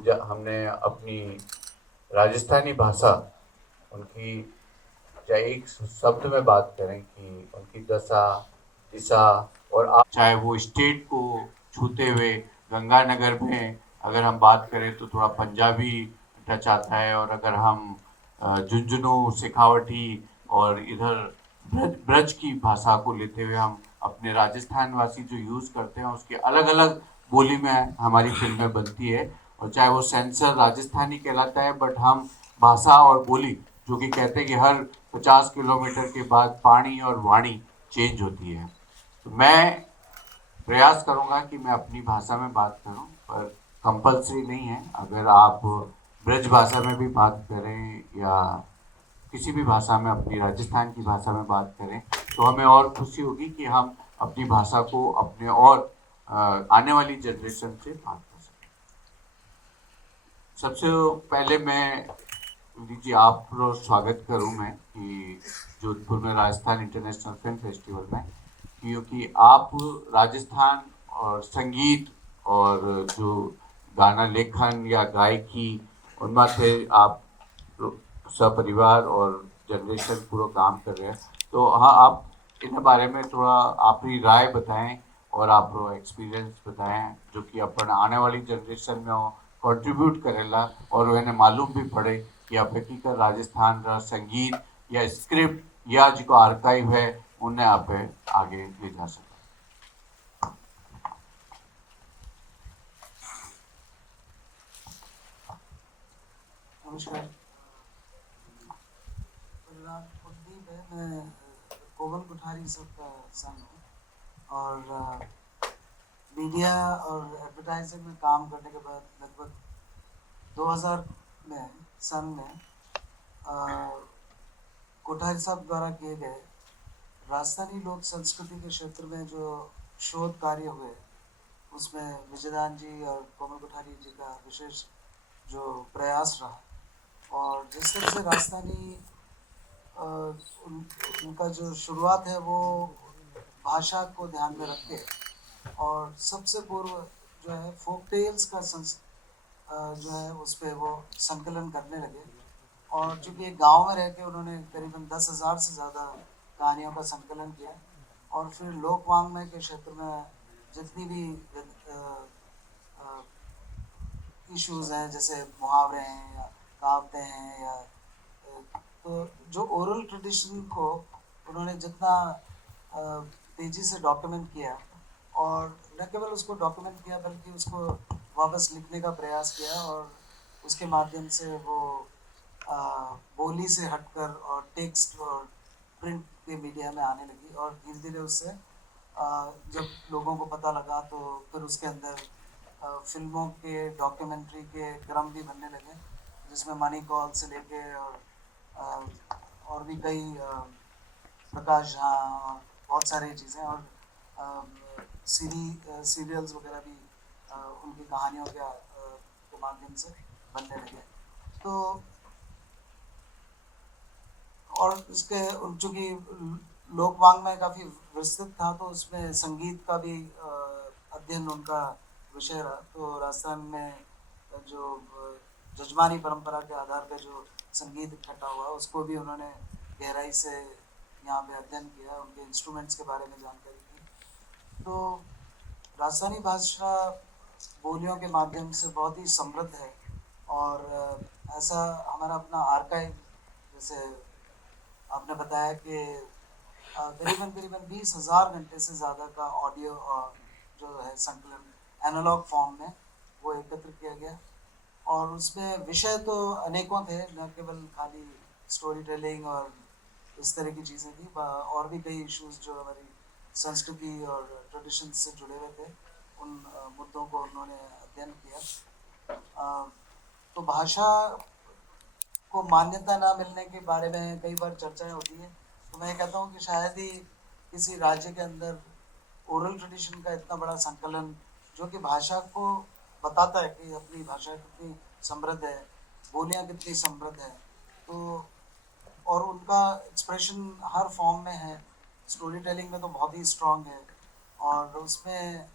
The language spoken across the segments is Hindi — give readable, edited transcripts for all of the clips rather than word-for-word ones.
हमने अपनी राजस्थानी भाषा, उनकी चाहे एक शब्द में बात करें कि उनकी दशा, दिशा, और आप चाहे वो स्टेट को छूते हुए गंगानगर में अगर हम बात करें तो थोड़ा पंजाबी टच आता है, और अगर हम झुंझुनू, शेखावटी और इधर ब्रज ब्रज की भाषा को लेते हुए हम अपने राजस्थान वासी जो यूज़ करते हैं उसके अलग अलग बोली में हमारी फिल्में बनती है। और चाहे वो सेंसर राजस्थानी कहलाता है, बट हम भाषा और बोली, जो कि कहते हैं कि हर 50 किलोमीटर के बाद पानी और वाणी चेंज होती है, तो मैं प्रयास करूंगा कि मैं अपनी भाषा में बात करूं, पर कंपलसरी नहीं है। अगर आप ब्रज भाषा में भी बात करें या किसी भी भाषा में, अपनी राजस्थान की भाषा में बात करें, तो हमें और खुशी होगी कि हम अपनी भाषा को अपने और आने वाली जनरेशन से बात कर सकें। सबसे पहले मैं जी आपको स्वागत करूं मैं कि जोधपुर में राजस्थान इंटरनेशनल फिल्म फेस्टिवल में, क्योंकि आप राजस्थान और संगीत और जो गाना लेखन या गायकी, उनमें से आप सपरिवार और जनरेशन पूरा काम कर रहे हैं, तो हाँ, आप इन बारे में थोड़ा अपनी राय बताएं और आप एक्सपीरियंस बताएं, जो कि अपन आने वाली जनरेशन में कंट्रीब्यूट करेला और उन्हें मालूम भी पड़े कि आप हकीकत राजस्थान का संगीत या स्क्रिप्ट या जो आर्काइव है उन्हें आप आगे ले जा सकें। नमस्कार। मेरा नाम कुलदीप है। मैं कोमल कोठारी सब का सन हूँ और मीडिया और एडवर्टाइजिंग में काम करने के बाद लगभग 2000 में कोठारी साहब द्वारा किए गए राजस्थानी लोक संस्कृति के क्षेत्र में जो शोध कार्य हुए, उसमें विजयदान जी और कोमल कोठारी जी का विशेष जो प्रयास रहा, और जिस तरह से राजस्थानी उनका जो शुरुआत है वो भाषा को ध्यान में रख के, और सबसे पूर्व जो है फोक टेल्स का जो है उस पर वो संकलन करने लगे। और चूँकि एक गांव में रह के उन्होंने करीबन 10,000 से ज़्यादा कहानियों का संकलन किया, और फिर लोकवाङ्मय के क्षेत्र में जितनी भी इश्यूज़ हैं, जैसे मुहावरे हैं या कहावतें हैं, या तो जो ओरल ट्रेडिशन को उन्होंने जितना तेज़ी से डॉक्यूमेंट किया, और न केवल उसको डॉक्यूमेंट किया बल्कि उसको वापस लिखने का प्रयास किया, और उसके माध्यम से वो बोली से हटकर और टेक्स्ट और प्रिंट के मीडिया में आने लगी। और धीरे धीरे उससे जब लोगों को पता लगा तो फिर उसके अंदर फिल्मों के डॉक्यूमेंट्री के क्रम भी बनने लगे, जिसमें मनी कॉल से लेके और भी कई प्रकाश झा और बहुत सारी चीज़ें, और सीरियल्स वगैरह भी उनकी कहानियों के माध्यम से बनने लगे। तो और इसके चूँकि लोकवाङ्मय काफ़ी विस्तृत था, तो उसमें संगीत का भी अध्ययन उनका विषय रहा। तो राजस्थान में जो जजमानी परंपरा के आधार पर जो संगीत इकट्ठा हुआ, उसको भी उन्होंने गहराई से यहाँ पे अध्ययन किया, उनके इंस्ट्रूमेंट्स के बारे में जानकारी दी। तो राजस्थानी भाषा बोलियों के माध्यम से बहुत ही समृद्ध है, और ऐसा हमारा अपना आर्काइव, जैसे आपने बताया कि करीबन 20,000 घंटे से ज़्यादा का ऑडियो जो है संकलन एनालॉग फॉर्म में वो एकत्र किया गया। और उसमें विषय तो अनेकों थे, न केवल खाली स्टोरी टेलिंग और इस तरह की चीज़ें थी, और भी कई इश्यूज़ जो हमारी संस्कृति और ट्रेडिशन से जुड़े हुए थे, उन मुद्दों को उन्होंने अध्ययन किया। तो भाषा को मान्यता ना मिलने के बारे में कई बार चर्चाएं होती हैं, तो मैं कहता हूँ कि शायद ही किसी राज्य के अंदर ओरल ट्रेडिशन का इतना बड़ा संकलन, जो कि भाषा को बताता है कि अपनी भाषा कितनी समृद्ध है, बोलियाँ कितनी समृद्ध है, तो और उनका एक्सप्रेशन हर फॉर्म में है। स्टोरी टेलिंग में तो बहुत ही स्ट्रॉन्ग है, और उसमें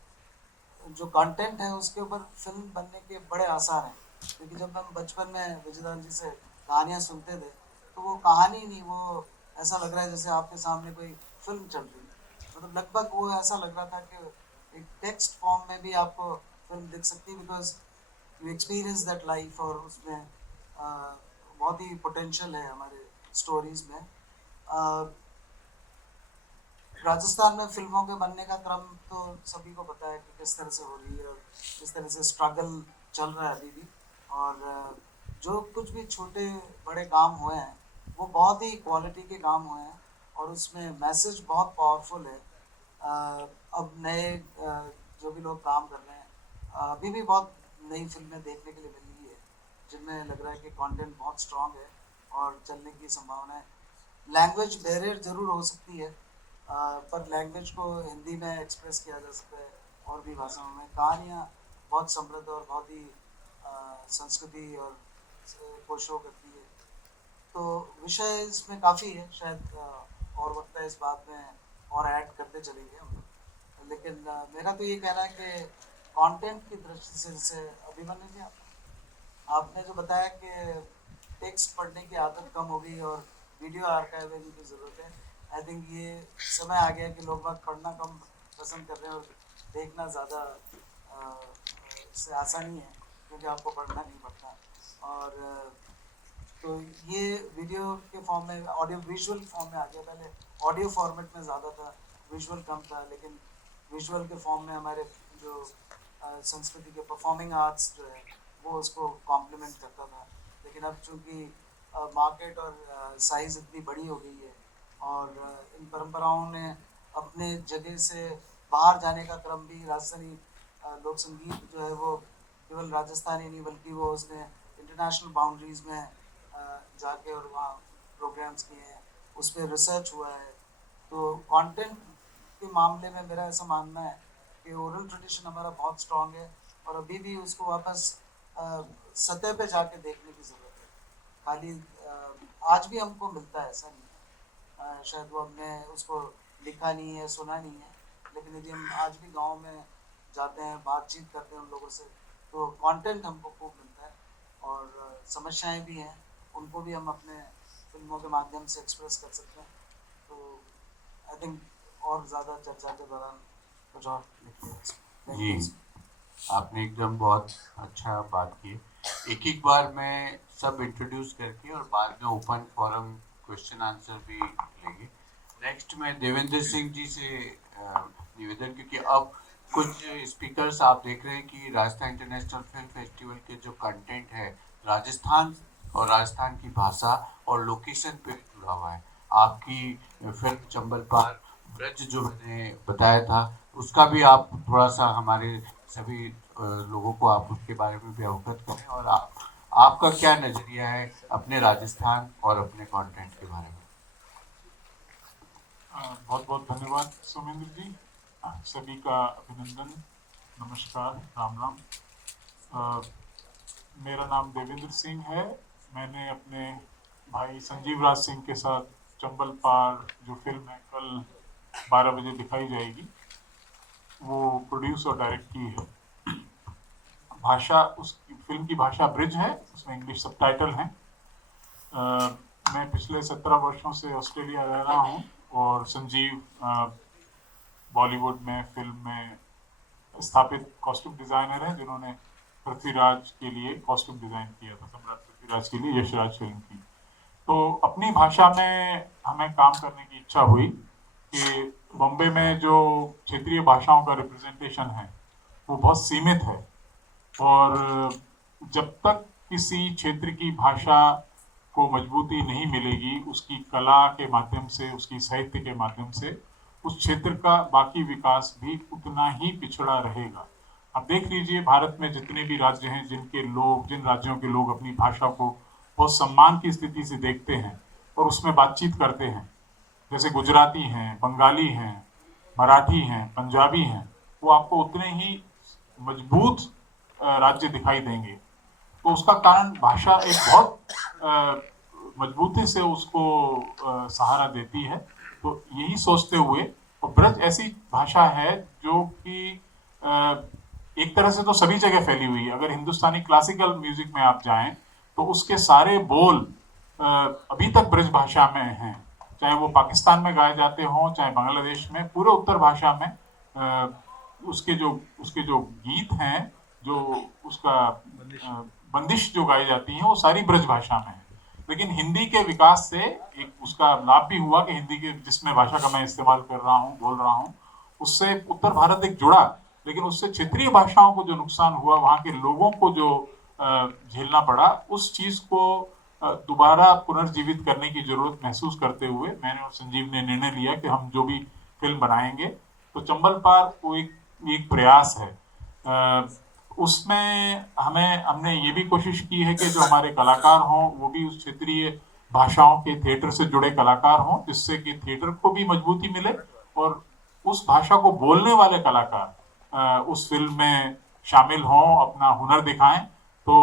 जो कंटेंट है उसके ऊपर फिल्म बनने के बड़े आसार हैं। क्योंकि जब हम बचपन में विजयदान जी से कहानियाँ सुनते थे तो वो कहानी नहीं, वो ऐसा लग रहा है जैसे आपके सामने कोई फिल्म चल रही है। मतलब लगभग वो ऐसा लग रहा था कि एक टेक्स्ट फॉर्म में भी आपको फिल्म दिख सकती है, because you experience that life, और उसमें बहुत ही पोटेंशियल है हमारे स्टोरीज में। राजस्थान में फिल्मों के बनने का क्रम तो सभी को पता है कि किस तरह से हो रही है और किस तरह से स्ट्रगल चल रहा है अभी भी। और जो कुछ भी छोटे बड़े काम हुए हैं वो बहुत ही क्वालिटी के काम हुए हैं और उसमें मैसेज बहुत पावरफुल है। अब नए जो भी लोग काम कर रहे हैं, अभी भी बहुत नई फिल्में देखने के लिए मिल रही है जिनमें लग रहा है कि कंटेंट बहुत स्ट्रांग है और चलने की संभावना है। लैंग्वेज बैरियर ज़रूर हो सकती है, पर लैंग्वेज को हिंदी में एक्सप्रेस किया जा सकता है और भी भाषाओं में। कहानियाँ बहुत समृद्ध और बहुत ही संस्कृति और को शो करती है। तो विषय इसमें काफ़ी है, शायद और वक्त है इस बात में और ऐड करते चलेंगे हम लोग। लेकिन मेरा तो ये कहना है कि कंटेंट की दृष्टि से, जैसे अभिमन्यु जी आपने जो बताया कि टेक्स्ट पढ़ने की आदत कम हो गई और वीडियो आर्काइविंग की ज़रूरत है, आई थिंक ये समय आ गया कि लोग बाग पढ़ना कम पसंद कर रहे हैं और देखना ज़्यादा से आसानी है, क्योंकि आपको पढ़ना नहीं पड़ता। और तो ये वीडियो के फॉर्म में, ऑडियो विजुअल फॉर्म में आ गया। पहले ऑडियो फॉर्मेट में ज़्यादा था, विजुअल कम था, लेकिन विजुअल के फॉर्म में हमारे जो संस्कृति के परफॉर्मिंग आर्ट्स जो है वो उसको कॉम्प्लीमेंट करता था। लेकिन अब चूँकि मार्केट और साइज़ इतनी बड़ी हो गई है और इन परंपराओं ने अपने जगह से बाहर जाने का क्रम भी, राजस्थानी लोक संगीत जो है वो केवल राजस्थानी नहीं बल्कि वो उसने इंटरनेशनल बाउंड्रीज़ में जाके और वहाँ प्रोग्राम्स किए हैं, उस पर रिसर्च हुआ है। तो कंटेंट के मामले में मेरा ऐसा मानना है कि ओरल ट्रेडिशन हमारा बहुत स्ट्रांग है और अभी भी उसको वापस सतह पे जाके देखने की ज़रूरत है। खाली आज भी हमको मिलता है, ऐसा नहीं है शायद वो हमने उसको लिखा नहीं है, सुना नहीं है, लेकिन यदि हम आज भी गांव में जाते हैं, बातचीत करते हैं उन लोगों से, तो कंटेंट हमको खूब मिलता है। और समस्याएं भी हैं, उनको भी हम अपने फिल्मों के माध्यम से एक्सप्रेस कर सकते हैं। तो आई थिंक और ज़्यादा चर्चा के दौरान कुछ और लिखिए। जी, आपने एकदम बहुत अच्छा बात की। एक एक बार मैं सब इंट्रोड्यूस करके और बाद में ओपन फोरम क्वेश्चन आंसर भी लेंगे। नेक्स्ट मैं देवेंद्र सिंह जी से निवेदन, क्योंकि अब कुछ स्पीकर्स आप देख रहे हैं कि राजस्थान इंटरनेशनल फिल्म फेस्टिवल के जो कंटेंट है राजस्थान और राजस्थान की भाषा और लोकेशन पे जुड़ा हुआ है। आपकी फिल्म चंबल पार ब्रज जो मैंने बताया था उसका भी आप थोड़ा सा हमारे सभी लोगों को आप उसके बारे में भी अवगत करें, और आपका क्या नज़रिया है अपने राजस्थान और अपने कंटेंट के बारे में। बहुत बहुत धन्यवाद सोमेंद्र जी, सभी का अभिनंदन, नमस्कार, राम राम। मेरा नाम देवेंद्र सिंह है। मैंने अपने भाई संजीव राज सिंह के साथ चंबल पार जो फिल्म है कल 12 बजे दिखाई जाएगी, वो प्रोड्यूस और डायरेक्ट की है। भाषा, उस फिल्म की भाषा ब्रिज है, उसमें इंग्लिश सबटाइटल हैं। मैं पिछले 17 वर्षों से ऑस्ट्रेलिया रह रहा हूँ और संजीव बॉलीवुड में फिल्म में स्थापित कॉस्ट्यूम डिज़ाइनर हैं जिन्होंने पृथ्वीराज के लिए कॉस्ट्यूम डिज़ाइन किया था, सम्राट पृथ्वीराज के लिए यशराज फिल्म की। तो अपनी भाषा में हमें काम करने की इच्छा हुई कि बॉम्बे में जो क्षेत्रीय भाषाओं का रिप्रेजेंटेशन है वो बहुत सीमित है, और जब तक किसी क्षेत्र की भाषा को मजबूती नहीं मिलेगी, उसकी कला के माध्यम से, उसकी साहित्य के माध्यम से, उस क्षेत्र का बाकी विकास भी उतना ही पिछड़ा रहेगा। अब देख लीजिए, भारत में जितने भी राज्य हैं, जिन राज्यों के लोग अपनी भाषा को बहुत सम्मान की स्थिति से देखते हैं और उसमें बातचीत करते हैं, जैसे गुजराती हैं, बंगाली हैं, मराठी हैं, पंजाबी हैं, वो आपको उतने ही मजबूत राज्य दिखाई देंगे। तो उसका कारण भाषा एक बहुत मजबूती से उसको सहारा देती है। तो यही सोचते हुए, और ब्रज ऐसी भाषा है जो कि एक तरह से तो सभी जगह फैली हुई है। अगर हिंदुस्तानी क्लासिकल म्यूजिक में आप जाएं तो उसके सारे बोल अभी तक ब्रज भाषा में हैं, चाहे वो पाकिस्तान में गाए जाते हों चाहे बांग्लादेश में, पूरे उत्तर भाषा में उसके जो गीत हैं, जो उसका बंदिश जो गाई जाती हैं, वो सारी ब्रज भाषा में है। लेकिन हिंदी के विकास से एक उसका लाभ भी हुआ कि हिंदी के जिसमें भाषा का मैं इस्तेमाल कर रहा हूँ, बोल रहा हूँ, उससे उत्तर भारत एक जुड़ा, लेकिन उससे क्षेत्रीय भाषाओं को जो नुकसान हुआ, वहाँ के लोगों को जो झेलना पड़ा, उस चीज को दोबारा पुनर्जीवित करने की जरूरत महसूस करते हुए मैंने और संजीव ने निर्णय लिया कि हम जो भी फिल्म बनाएंगे तो चंबल पार वो एक प्रयास है। उसमें हमने ये भी कोशिश की है कि जो हमारे कलाकार हों वो भी उस क्षेत्रीय भाषाओं के थिएटर से जुड़े कलाकार हों, जिससे कि थिएटर को भी मजबूती मिले और उस भाषा को बोलने वाले कलाकार उस फिल्म में शामिल हों, अपना हुनर दिखाएं। तो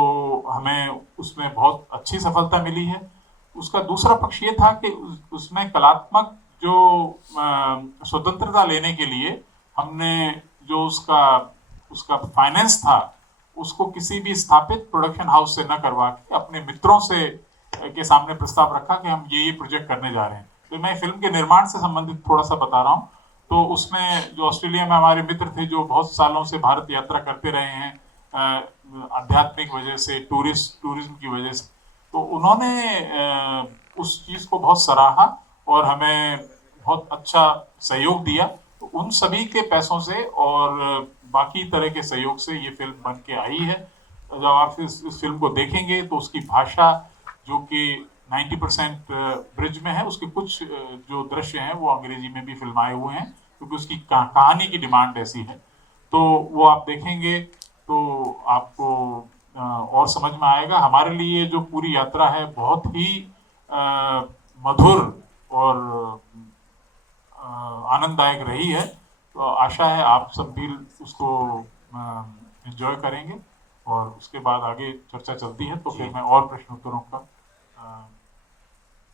हमें उसमें बहुत अच्छी सफलता मिली है। उसका दूसरा पक्ष ये था कि उसमें कलात्मक जो स्वतंत्रता लेने के लिए हमने जो उसका फाइनेंस था, उसको किसी भी स्थापित प्रोडक्शन हाउस से न करवा के अपने मित्रों से के सामने प्रस्ताव रखा कि हम ये प्रोजेक्ट करने जा रहे हैं। तो मैं फिल्म के निर्माण से संबंधित थोड़ा सा बता रहा हूँ। तो उसमें जो ऑस्ट्रेलिया में हमारे मित्र थे जो बहुत सालों से भारत यात्रा करते रहे हैं आध्यात्मिक वजह से, टूरिज्म की वजह से, तो उन्होंने उस चीज को बहुत सराहा और हमें बहुत अच्छा सहयोग दिया। तो उन सभी के पैसों से और बाकी तरह के सहयोग से ये फिल्म बन के आई है। जब आप इस फिल्म को देखेंगे तो उसकी भाषा जो कि 90% ब्रिज में है, उसके कुछ जो दृश्य हैं वो अंग्रेजी में भी फिल्माए हुए हैं, क्योंकि उसकी कहानी की डिमांड ऐसी है। तो वो आप देखेंगे तो आपको और समझ में आएगा। हमारे लिए जो पूरी यात्रा है बहुत ही मधुर और आनंददायक रही है। तो आशा है आप सब भी उसको एंजॉय करेंगे और उसके बाद आगे चर्चा चलती है। तो फिर मैं और प्रश्न उत्तरों का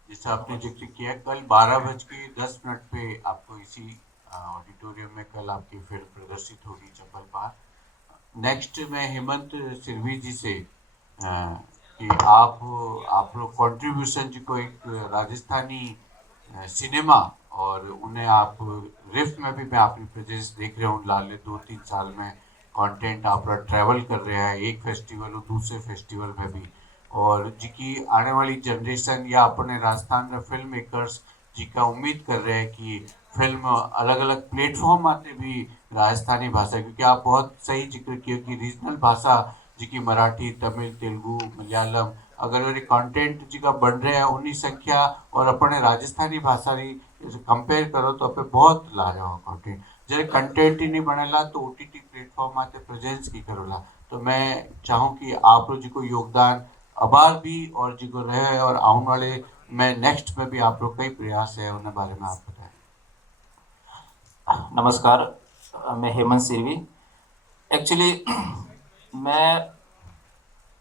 जैसा आपने जिक्र किया, कल 12:10 पे आपको इसी ऑडिटोरियम में कल आपकी फिल्म प्रदर्शित होगी चंबल पार। नेक्स्ट मैं हेमंत सिरवी जी से कि आप लोग कंट्रीब्यूशन जी को एक राजस्थानी सिनेमा और उन्हें आप रिफ्ट में भी मैं आपकी प्रेजेंस देख रहा हूँ लाले 2-3 साल में कंटेंट आप ट्रैवल कर रहे हैं एक फेस्टिवल और दूसरे फेस्टिवल में भी, और जी की आने वाली जनरेशन या अपने राजस्थान में फिल्म मेकर्स जी का उम्मीद कर रहे हैं कि फिल्म अलग अलग प्लेटफॉर्म आते भी राजस्थानी भाषा, क्योंकि आप बहुत सही जिक्र किया कि रीजनल भाषा जी की मराठी, तमिल, तेलुगु, मलयालम, अगर वो कंटेंट जी का बढ़ रहे हैं उन्हीं संख्या और अपने राजस्थानी भाषा कंपेयर करो तो अपने बहुत ला रहे हो कंटेंट। जब कंटेंट ही नहीं बनेला तो OTT प्लेटफॉर्म आते प्रेजेंस की करोला। तो मैं चाहूँ कि आप लोग जी को योगदान अबार भी और जी को रहे और आने वाले में नेक्स्ट में भी आप लोग कई प्रयास है उनके बारे में आप बताएं। नमस्कार, मैं हेमंत सिरवी। एक्चुअली मैं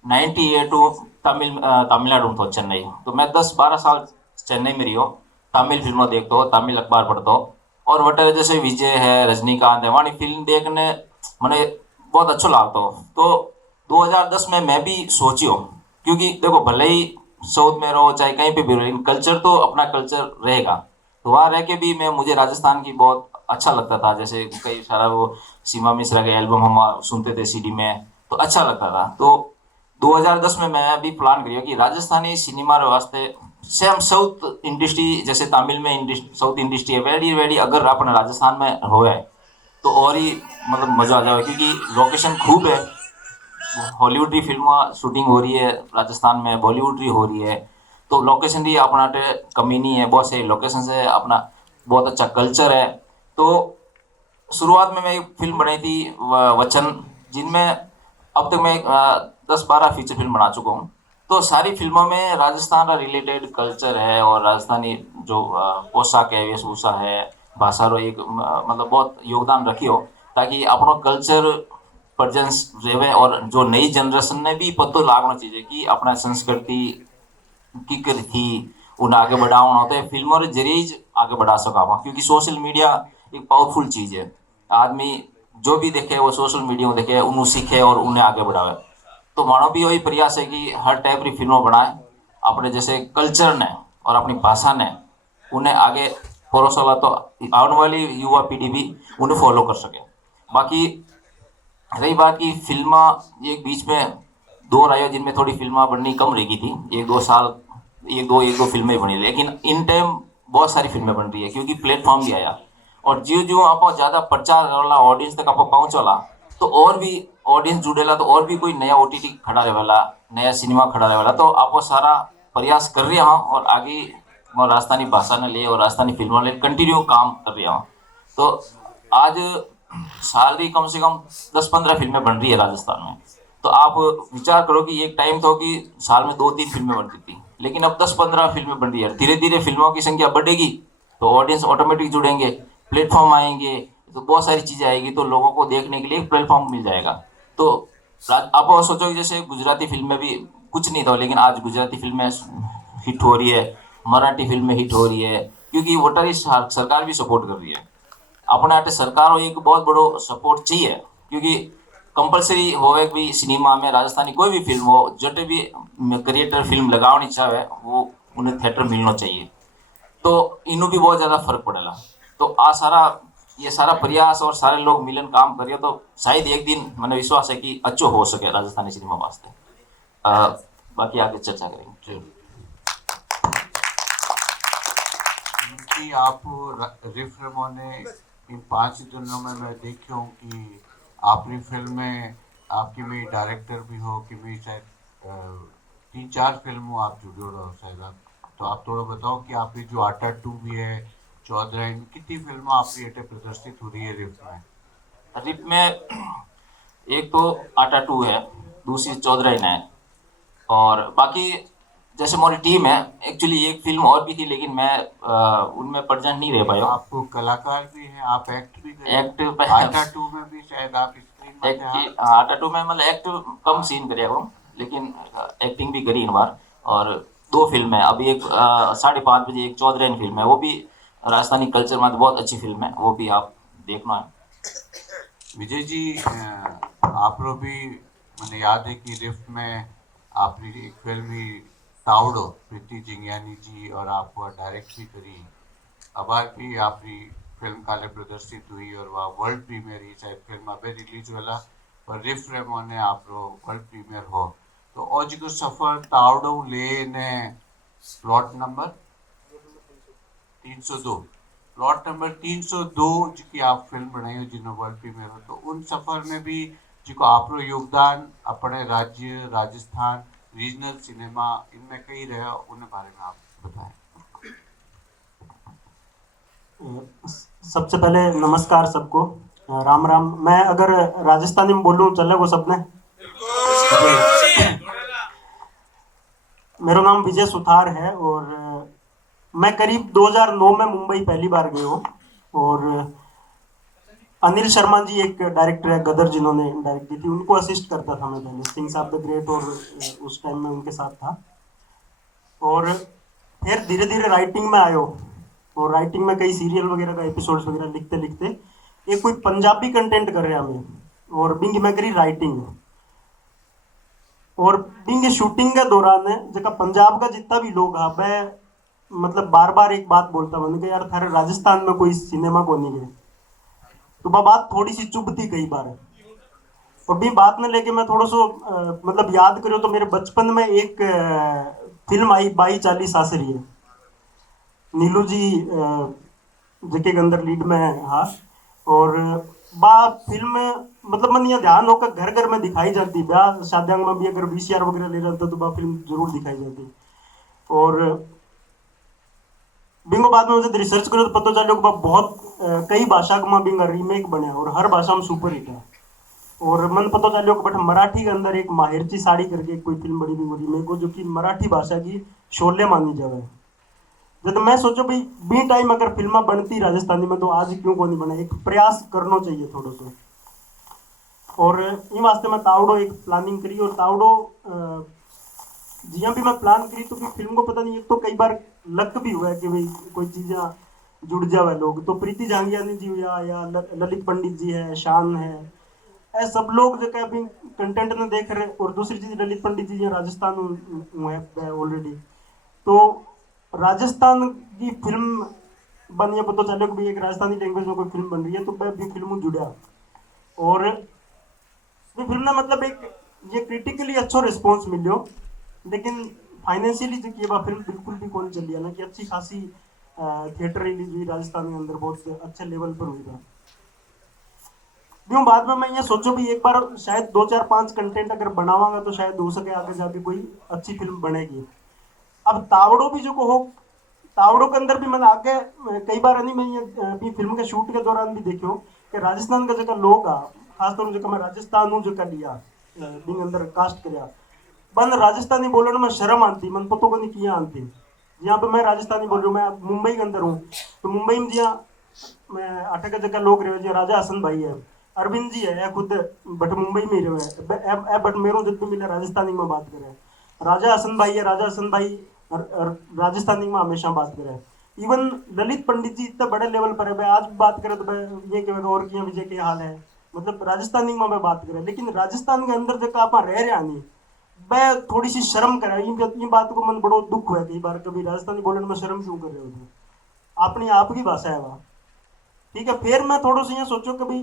98 तमिलनाडु में था, चेन्नई। तो मैं 10-12 साल चेन्नई में रही हो, तमिल फिल्में देखता हो, तमिल अखबार पढ़ता हो, और वटे जैसे विजय है, रजनीकांत है, वहाँ फिल्म देखने मैंने बहुत अच्छा लगता हो। तो 2010 में मैं भी सोचियो, क्योंकि देखो भले ही साउथ में रहो चाहे कहीं पे भी रहो, कल्चर तो अपना कल्चर रहेगा। तो वहाँ रह के भी मुझे राजस्थान की बहुत अच्छा लगता था। जैसे कई सारा वो सीमा मिश्रा के एल्बम हम सुनते थे CD में, तो अच्छा लगता था। तो 2010 में मैं भी प्लान करियो कि राजस्थानी सिनेमा वास्ते से हम साउथ इंडस्ट्री, जैसे तमिल में साउथ इंडस्ट्री है वेरी वेरी, अगर अपने राजस्थान में होए तो और ही मतलब मजा आ जाए, क्योंकि लोकेशन खूब है। हॉलीवुड की फिल्म शूटिंग हो रही है राजस्थान में, बॉलीवुड की हो रही है, तो लोकेशन की अपना कमी नहीं है, बहुत सही लोकेशन से, अपना बहुत अच्छा कल्चर है। तो शुरुआत में मैं एक फिल्म बनाई थी वचन, जिनमें अब तक मैं 10-12 फीचर फिल्म बना चुका हूँ। तो सारी फिल्मों में राजस्थान का रिलेटेड कल्चर है और राजस्थानी जो पोशाक है, वेशभूषा है, भाषा रो एक मतलब बहुत योगदान रखियो, ताकि अपना कल्चर प्रेजेंस रहे और जो नई जनरेशन ने भी पता लागना चाहिए कि अपना संस्कृति की थी उन्हें आगे बढ़ाना होता है। फिल्मों के जरिए आगे बढ़ा सका, क्योंकि सोशल मीडिया एक पावरफुल चीज़ है। आदमी जो भी देखे वो सोशल मीडिया में देखे, उन्हें सीखे और उन्हें आगे बढ़ावे। तो मानो भी वही प्रयास है कि हर टाइप की फिल्मों बनाए अपने जैसे कल्चर ने और अपनी भाषा ने उन्हें आगे परोसला, तो आने वाली युवा पीढ़ी भी उन्हें फॉलो कर सके। बाकी रही बात की फिल्म, एक बीच में दौर आया जिनमें थोड़ी फिल्म बननी कम रह गई थी, एक दो साल एक दो फिल्में बनी, लेकिन इन टाइम बहुत सारी फिल्में बन रही है क्योंकि प्लेटफॉर्म भी आया। और जो जो आप ज़्यादा प्रचार वाला ऑडियंस तक आप पहुँचला तो और भी ऑडियंस जुड़ेला, तो और भी कोई नया ओटीटी खड़ा रहेला, नया सिनेमा खड़ा रहेला। तो आप सारा प्रयास कर रहे हैं और आगे मैं राजस्थानी भाषा ने लिए और राजस्थानी फिल्मों ने कंटिन्यू काम कर रहे हैं। तो आज साल भी कम से कम 10-15 फिल्में बन रही है राजस्थान में। तो आप विचार करो कि एक टाइम था कि साल में 2-3 फिल्में बनती थी, लेकिन अब 10-15 फिल्में बन रही है। धीरे धीरे फिल्मों की संख्या बढ़ेगी तो ऑडियंस ऑटोमेटिक जुड़ेंगे, प्लेटफॉर्म आएंगे तो बहुत सारी चीज़ें आएगी, तो लोगों को देखने के लिए एक प्लेटफॉर्म मिल जाएगा। तो आप सोचो कि जैसे गुजराती फिल्में भी कुछ नहीं था, लेकिन आज गुजराती फिल्में हिट हो रही है, मराठी फिल्में हिट हो रही है, क्योंकि वोटर सरकार भी सपोर्ट कर रही है। अपने आटे सरकार को एक बहुत बड़ो सपोर्ट चाहिए, क्योंकि कंपलसरी होवे भी सिनेमा में राजस्थानी कोई भी फिल्म हो, जटे भी क्रिएटर फिल्म लगावनी चाहे वो उन्हें थिएटर मिलना चाहिए, तो इनू भी बहुत ज़्यादा फर्क पड़ेगा। तो ये सारा प्रयास और सारे लोग मिलन काम करिए तो शायद एक दिन मैंने विश्वास है कि अच्छो हो सके राजस्थानी सिनेमा वास्ते। बाकी आगे चर्चा करेंगे। कि आप रिफ रमोने इन 5 दिनों में मैं देखी हूँ कि आपकी फिल्म में आपकी भी डायरेक्टर भी हो कि भी शायद 3-4 फिल्मों आप जुड़े रहो शायद आप। तो आप थोड़ा बताओ कि आपकी जो आटा 2 भी है, चौधराइन, कितनी फिल्में आपकी ये प्रदर्शित हो रही है रिफ में? रिप में एक तो आटा 2 है, दूसरी चौधराइन है, और बाकी जैसे हमारी टीम है एक्चुअली एक फिल्म और भी थी, लेकिन मैं उनमें प्रेजेंट नहीं रह पाया। आपको कलाकार भी हैं, आप एक्ट भी करें। एक्ट आटा 2 में भी शायद आप स्क्रीन में थे। आटा 2 में मतलब एक्ट कम सीन करे हूँ, लेकिन एक्टिंग भी करी इन बार। और 2 फिल्म है, अभी एक 5:30 बजे एक चौधराइन फिल्म है, वो भी राजस्थानी कल्चर में बहुत अच्छी फिल्म है, वो भी आप देखना है। विजय जी, आप लोग भी मैंने याद है कि रिफ्ट में आपने एक फिल्म ही तावड़ो प्रीति जिंगियानी जी और आपको डायरेक्ट भी करी। अब भी आपकी फिल्म काले प्रदर्शित हुई और वह वर्ल्ड प्रीमियर ही शायद फिल्म अभी रिलीज हुआ और रिफ रेमोने आप लोग वर्ल्ड प्रीमियर हो। तो आज को सफर तावड़ो ले ने प्लॉट नंबर 302 प्लॉट नंबर 302 जिसकी आप फिल्म बनाई हो जिन्हों वर्ल्ड प्रीमियर हो, तो उन सफर में भी जिको आपरो योगदान अपने राज्य राजस्थान रीजनल सिनेमा इनमें कई रहे, उन बारे में आप बताएं। सबसे पहले नमस्कार सबको, राम राम। मैं अगर राजस्थानी में बोलूं चले वो सबने? मेरा नाम विजय सुथार है और मैं करीब 2009 में मुंबई पहली बार गया हूँ। और अनिल शर्मा जी एक डायरेक्टर है गदर जिन्होंने डायरेक्ट की थी, उनको असिस्ट करता था मैं पहले, सिंह साहब द ग्रेट, और उस टाइम में उनके साथ था। और फिर धीरे धीरे राइटिंग में आयो, और राइटिंग में कई सीरियल वगैरह का एपिसोड्स वगैरह लिखते लिखते एक कोई पंजाबी कंटेंट कर रहा मैं, और बिंग मैं करी राइटिंग। और बिंग शूटिंग के दौरान जगह पंजाब का जितना भी लोग हाँ मैं मतलब बार बार एक बात बोलता मैंने कि यार थारे राजस्थान में कोई सिनेमा को नहीं गए, तो वह बात थोड़ी सी चुभती कई बार। और भी बात में लेके मैं थोड़ा सो मतलब याद करूँ तो मेरे बचपन में एक फिल्म आई 22-40 सासरी है, नीलू जी जेके के अंदर लीड में है। हाँ, और बा फिल्म मतलब मन ये ध्यान होकर घर घर में दिखाई जाती, ब्याह शादियों में भी अगर VCR वगैरह ले जाता तो बा फिल्म जरूर दिखाई जाती। और बिंगो बाद में मुझे रिसर्च करो तो पता चलो कि बहुत कई भाषा में बिंग रीमेक बने और हर भाषा में सुपर हिट है। और मन पता चलो कि बट मराठी के अंदर एक माहिरची साड़ी करके कोई फिल्म बड़ी बिंग रीमेक हो, जो कि मराठी भाषा की शोले मानी जाए। जब मैं सोचो भाई बी टाइम अगर फिल्म बनती राजस्थानी में तो आज क्यों को नहीं बना, एक प्रयास करना चाहिए थोड़ा सा। और इन वास्ते मैं तावड़ो एक प्लानिंग करी, और तावड़ो जिया भी मैं प्लान करी तो फिर फिल्म को पता नहीं, एक तो कई बार लक भी हुआ है कि भाई कोई चीज़ें जुड़ जावे लोग। तो प्रीति झांगियानी जी या ललित पंडित जी है, शान है, ऐसे सब लोग जो अभी कंटेंट में देख रहे। और दूसरी चीज, ललित पंडित जी राजस्थान में है ऑलरेडी। तो राजस्थान की फिल्म बनी है, पता चले कि भी एक राजस्थानी लैंग्वेज में कोई फिल्म बन रही है, तो मैं भी फिल्म जुड़ा। और ये फिल्म ना मतलब एक ये क्रिटिकली अच्छो रिस्पॉन्स मिलो, लेकिन फाइनेंशियली जो ये फिल्म बिल्कुल भी कौन चली है ना कि अच्छी खासी थिएटर रिलीज हुई राजस्थान के अंदर, बहुत अच्छे लेवल पर हुई था। क्यों बाद में मैं ये सोचो भी एक बार शायद 2 4 5 कंटेंट अगर बनावांगा तो शायद हो सके आगे जाके कोई अच्छी फिल्म बनेगी। अब तावड़ो भी जो को हो, तावड़ो के अंदर भी मैंने आगे कई बार नहीं, मैं ये अभी फिल्म के शूट के दौरान भी देखो कि राजस्थान का जगह लोग आ, खासतौर जगह मैं राजस्थान हूँ जगह लिया बिंग अंदर कास्ट करया, बन राजस्थानी बोलने में शर्म आती, मन पतो को नहीं किया आती। यहाँ पे मैं राजस्थानी बोल रहा हूँ, मैं मुंबई के अंदर हूँ, तो मुंबई में जिया मैं 8 जगह लोग रहे जो राजा हसन भाई है, अरविंद जी है खुद बट मुंबई में ही रहे, बट मेरे जब भी मिला राजस्थानी में बात करे। राजा हसन भाई है, राजा हसन भाई राजस्थानी में हमेशा बात करे। इवन ललित पंडित जी इतने बड़े लेवल पर है, आज बात करें तो ये कहेगा और किया विजय के हाल है, मतलब राजस्थानी में मैं बात करें। लेकिन राजस्थान के अंदर जगह आप रह रहे नहीं, मैं थोड़ी सी शर्म करे इन बात को मन बड़ो दुख हुआ कई बार, कभी राजस्थानी बोलने में शर्म क्यों कर रहे हो तुम, अपनी आप की भाषा है वहाँ, ठीक है। फिर मैं थोड़ा सा ये सोचो कभी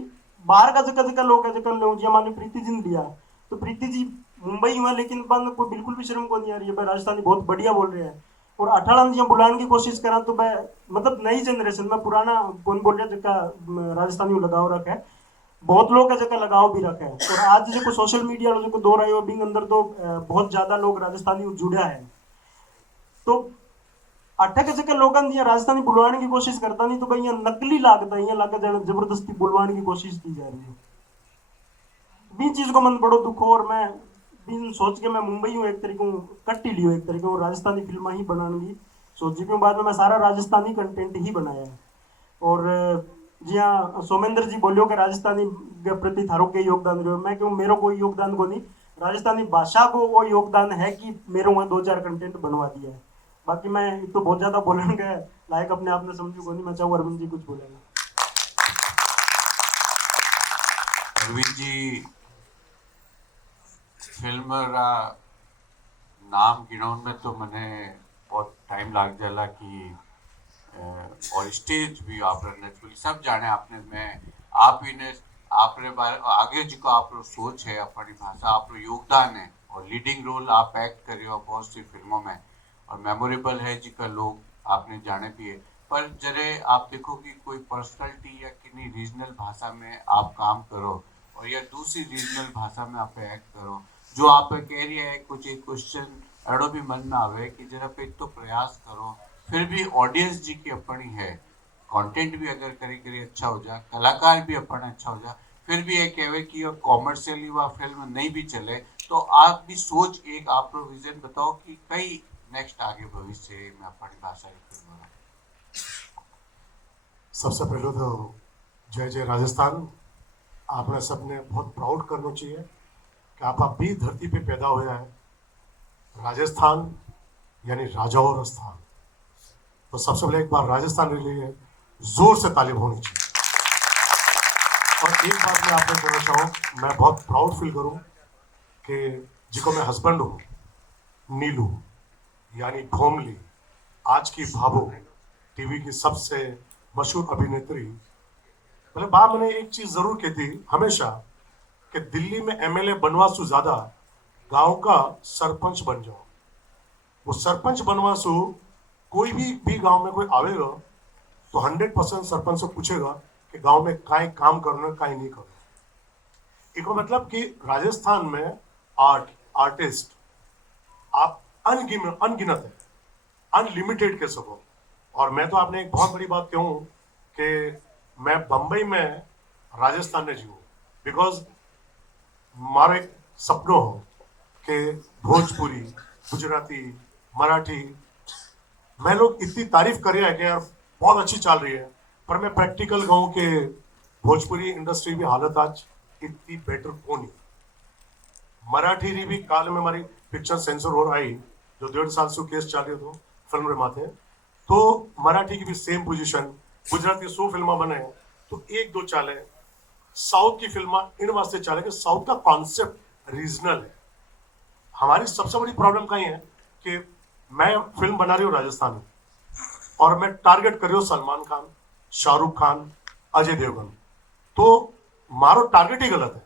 बाहर का जगह जगह लोग है जगह लोग जी मान प्रीति जी ने लिया, तो प्रीति जी मुंबई हुआ लेकिन बंद कोई बिल्कुल भी शर्म को नहीं आ रही है, भाई राजस्थानी बहुत बढ़िया बोल रहे हैं। और अठाड़ा जी बुलाने की कोशिश करा तो मैं मतलब नई जनरेशन में पुराना कौन बोल रहा जगह राजस्थानी लगाव रखा है, बहुत लोग का जगह लगाव भी रखा है। और आज जो सोशल मीडिया जो दौर आयो बिंग अंदर तो बहुत ज्यादा लोग राजस्थानी जुड़ा है। तो 8 जगह लोग राजस्थानी बुलवाने की कोशिश करता नहीं, तो भाई यहाँ नकली लागता है, यहाँ जबरदस्ती बुलवाने की कोशिश की जा रही है। भी चीज को मन बड़ो दुख हो, और मैं भी सोच के मैं मुंबई हूँ एक तरीके कट ही लियो एक तरीके को राजस्थानी फिल्म ही बनाने की सोची, क्यों बाद में मैं सारा राजस्थानी कंटेंट ही बनाया है। और जी हाँ, सोमेंद्र जी बोलियो कि राजस्थानी के प्रति थारो के योगदान रहो, मैं क्यों मेरो कोई योगदान को नहीं, राजस्थानी भाषा को वो योगदान है कि मेरे वहाँ 2 4 कंटेंट बनवा दिया है। बाकी मैं तो बहुत ज्यादा बोलने के लायक अपने आप में समझू को नहीं, मैं चाहूँ अरविंद जी कुछ बोलेगा। अरविंद जी फिल्म रा नाम गिनोन में तो मैंने बहुत टाइम लाग जाला कि और स्टेज भी आप नेचुरली सब जाने आपने, मैं आप ही ने आपने बारे आगे जी को आप सोच है अपनी भाषा, आप योगदान है और लीडिंग रोल आप एक्ट करिए हो बहुत सी फिल्मों में और मेमोरेबल है जी का लोग आपने जाने भी है। पर जरे आप देखो कि कोई पर्सनैलिटी या किन्हीं रीजनल भाषा में आप काम करो और या दूसरी रीजनल भाषा में आप एक्ट करो, जो आप कह रही है कुछ एक क्वेश्चन अड़ो भी मन ना आवे कि जरा पे तो प्रयास करो, फिर भी ऑडियंस जी की अपनी है, कंटेंट भी अगर करी करी अच्छा हो जाए, कलाकार भी अपना अच्छा हो जाए, फिर भी ये कहे कि कॉमर्शियली वह फिल्म नहीं भी चले, तो आप भी सोच एक आप विजन बताओ कि कई नेक्स्ट आगे भविष्य में अपनी भाषा की फिल्म। सबसे पहले तो जय जय राजस्थान, आपने सबने बहुत प्राउड करना चाहिए कि आप भी धरती पे पैदा हुआ है, राजस्थान यानी राजाओं का स्थान। तो सबसे पहले एक बार राजस्थान के लिए जोर से तालीम होनी चाहिए। और एक बात मैं आपने कहना चाहूँ, मैं बहुत प्राउड फील करूँ कि जिको मैं हस्बैंड हूँ, नीलू यानी भोमली, आज की भाभो, टीवी की सबसे मशहूर अभिनेत्री, मतलब बाप मैंने एक चीज जरूर कहती हमेशा कि दिल्ली में एमएलए बनवासु ज्यादा गांव का सरपंच बन जाओ। वो सरपंच बनवासु कोई भी गांव में कोई आवेगा तो 100% सरपंच से पूछेगा कि गांव में काई काम करना काई नहीं करना। एक मतलब कि राजस्थान में आर्टिस्ट आप अनगिनत है, अनलिमिटेड कह सको। और मैं तो आपने एक बहुत बड़ी बात कहूँ कि मैं बंबई में राजस्थान में जीऊँ, बिकॉज मारो एक सपनों हो कि भोजपुरी, गुजराती, मराठी, मैं लोग इतनी तारीफ कर रहे हैं कि यार बहुत अच्छी चल रही है, पर मैं प्रैक्टिकल कहूँ कि भोजपुरी इंडस्ट्री की हालत आज इतनी बेटर को नहीं। मराठी री भी काल में हमारी पिक्चर सेंसर हो आई जो 1.5 साल से केस चल रही हो फिल्म रे माथे, तो मराठी की भी सेम पोजीशन गुजराती 100 फिल्म बने तो 1-2 चाले, साउथ की फिल्म इन वास्ते चाले कि साउथ का कॉन्सेप्ट रीजनल है। हमारी सबसे बड़ी प्रॉब्लम कहीं है कि मैं फिल्म बना रही हूँ राजस्थान में और मैं टारगेट कर रही हूँ सलमान खान, शाहरुख खान, अजय देवगन, तो मारो टारगेट ही गलत है।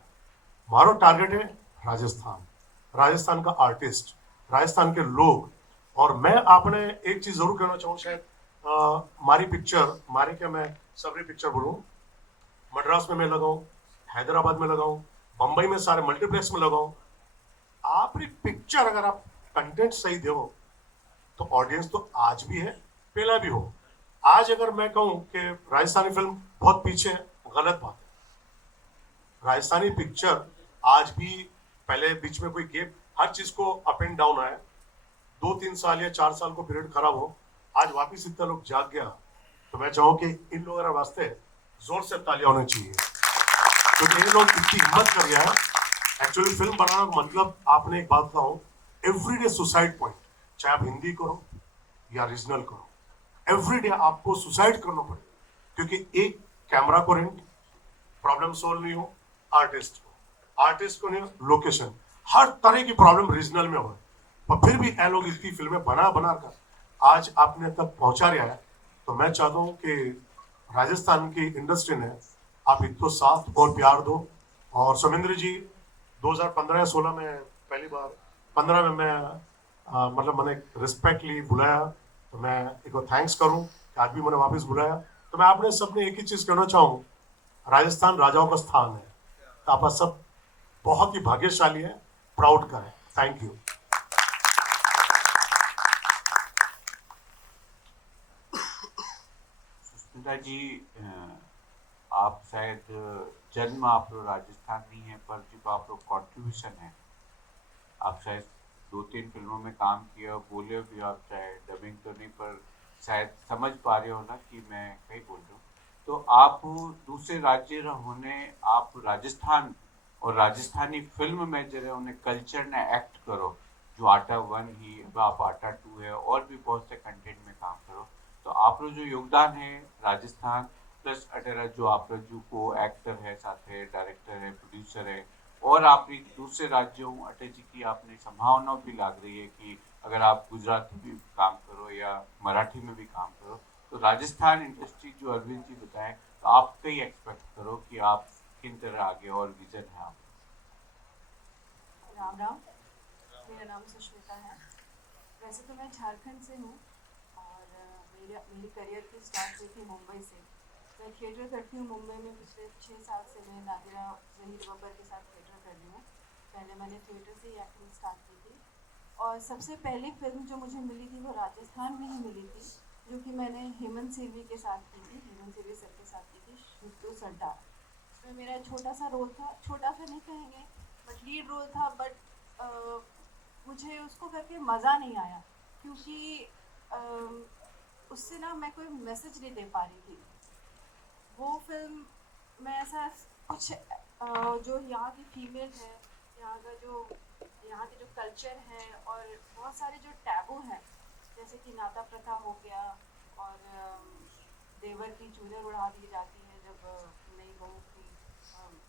मारो टारगेट है राजस्थान, राजस्थान का आर्टिस्ट, राजस्थान के लोग। और मैं आपने एक चीज जरूर कहना चाहूँ, शायद मारी पिक्चर, मारी क्या मैं सबरी पिक्चर बोलूँ, मद्रास में मैं लगाऊं, हैदराबाद में लगाऊं, बंबई में सारे मल्टीप्लेक्स में लगाऊं, आपकी पिक्चर अगर आप कंटेंट सही दो तो ऑडियंस तो आज भी है, पहला भी हो। आज अगर मैं कहूं कि राजस्थानी फिल्म बहुत पीछे है, गलत बात है। राजस्थानी पिक्चर आज भी, पहले बीच में कोई गेप, हर चीज को अप एंड डाउन आया, 2-3 साल या 4 साल को पीरियड खराब हो, आज वापिस इतना लोग जाग गया, तो मैं चाहूँ कि इन लोगों के वास्ते जोर से तालियां होनी चाहिए, क्योंकि ये लोग इतनी हिम्मत कर गया है। एक्चुअली फिल्म बनाना का मतलब, आपने एक बात बताओ, एवरीडे सुसाइड पॉइंट, चाहे आप हिंदी करो या रीजनल करो, एवरीडे आपको सुसाइड करना पड़े, क्योंकि एक कैमरा को रेंट, प्रॉब्लम सोल्व नहीं हो, आर्टिस्ट को नहीं हो, लोकेशन, हर तरह की प्रॉब्लम रीजनल में हो, पर फिर भी ये लोग इतनी फिल्में बना बना कर आज आपने तक पहुंचा रहा है। तो मैं चाहता हूं कि राजस्थान की इंडस्ट्री ने आप इतना साथ और प्यार दो। और सुमेंद्र जी 2015 या 16 में, पहली बार 15 में मैं मतलब मैंने रिस्पेक्टली बुलाया, तो मैं एक और थैंक्स करूं कि आज भी मैंने वापस बुलाया। तो मैं आपने सबने एक ही चीज कहना चाहूँ, राजस्थान राजाओं का स्थान है, तो आप सब बहुत ही भाग्यशाली है, प्राउड का है। Thank you. सुष्मिता जी, आप शायद जन्म आप लोग राजस्थान नहीं है, पर जो आप लोग कॉन्ट्रीब्यूशन है, आप शायद 2-3 फिल्मों में काम किया, बोले भी आप, चाहे डबिंग तो नहीं, पर शायद समझ पा रहे हो ना कि मैं कहीं बोल रहा हूँ। तो आप दूसरे राज्य होने, आप राजस्थान और राजस्थानी फिल्म में जरा उन्हें कल्चर ने एक्ट करो, जो आटा 1 ही, आप आटा 2 है, और भी बहुत से कंटेंट में काम करो, तो आप लोग जो योगदान है राजस्थान प्लस अटेरा, जो आप लोग जो को एक्टर है, साथ है डायरेक्टर है, प्रोड्यूसर है, और आपने दूसरे राज्यों अटल जी की आपने संभावना भी लग रही है कि अगर आप गुजराती भी काम करो या मराठी में भी काम करो, तो राजस्थान इंडस्ट्री जो अरविंद जी बताएं, तो आप कई एक्सपेक्ट करो कि आप किन तरह आगे, और विजन है आप। राम राम, मेरा नाम सुष्मिता है। वैसे तो मैं झारखंड से हूँ और मेरी करियर की स्टार्ट हुई थी मुंबई से। मैं थिएटर करती हूँ मुंबई में, पिछले 6 साल से मैं नादिरा जहीर बब्बर के साथ थिएटर कर रही हूँ। पहले मैंने थिएटर से ही एक्टिंग स्टार्ट की थी और सबसे पहली फिल्म जो मुझे मिली थी वो राजस्थान में ही मिली थी, जो कि मैंने हेमंत सिरवी के साथ की थी, हेमंत सिरवी सर के साथ की थी, शुद्धू सरदार। इसमें मेरा छोटा सा रोल था, छोटा सा नहीं कहेंगे बट लीड रोल था, बट मुझे उसको करके मज़ा नहीं आया, क्योंकि उससे ना मैं कोई मैसेज नहीं दे पा रही थी। वो फिल्म में ऐसा कुछ जो यहाँ की फीमेल है, यहाँ के जो कल्चर है और बहुत सारे जो टैबू हैं, जैसे कि नाता प्रथा हो गया, और देवर की चूड़े उड़ा दी जाती है जब नई बहू की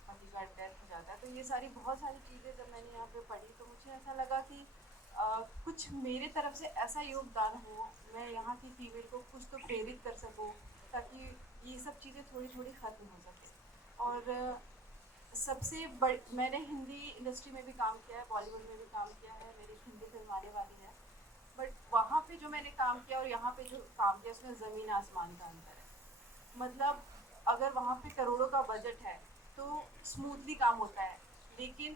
पति का डेथ हो जाता है। तो ये सारी बहुत सारी चीज़ें जब मैंने यहाँ पे पढ़ी, तो मुझे ऐसा लगा कि कुछ मेरे तरफ से ऐसा योगदान हो, मैं यहाँ की फीमेल को कुछ तो प्रेरित कर सकूँ, ताकि ये सब चीज़ें थोड़ी थोड़ी ख़त्म हो सके। और सबसे मैंने हिंदी इंडस्ट्री में भी काम किया है, बॉलीवुड में भी काम किया है, मेरी हिंदी फिल्म आने वाली है, बट वहाँ पे जो मैंने काम किया और यहाँ पे जो काम किया, उसमें ज़मीन आसमान का अंतर है। मतलब अगर वहाँ पे करोड़ों का बजट है तो स्मूथली काम होता है, लेकिन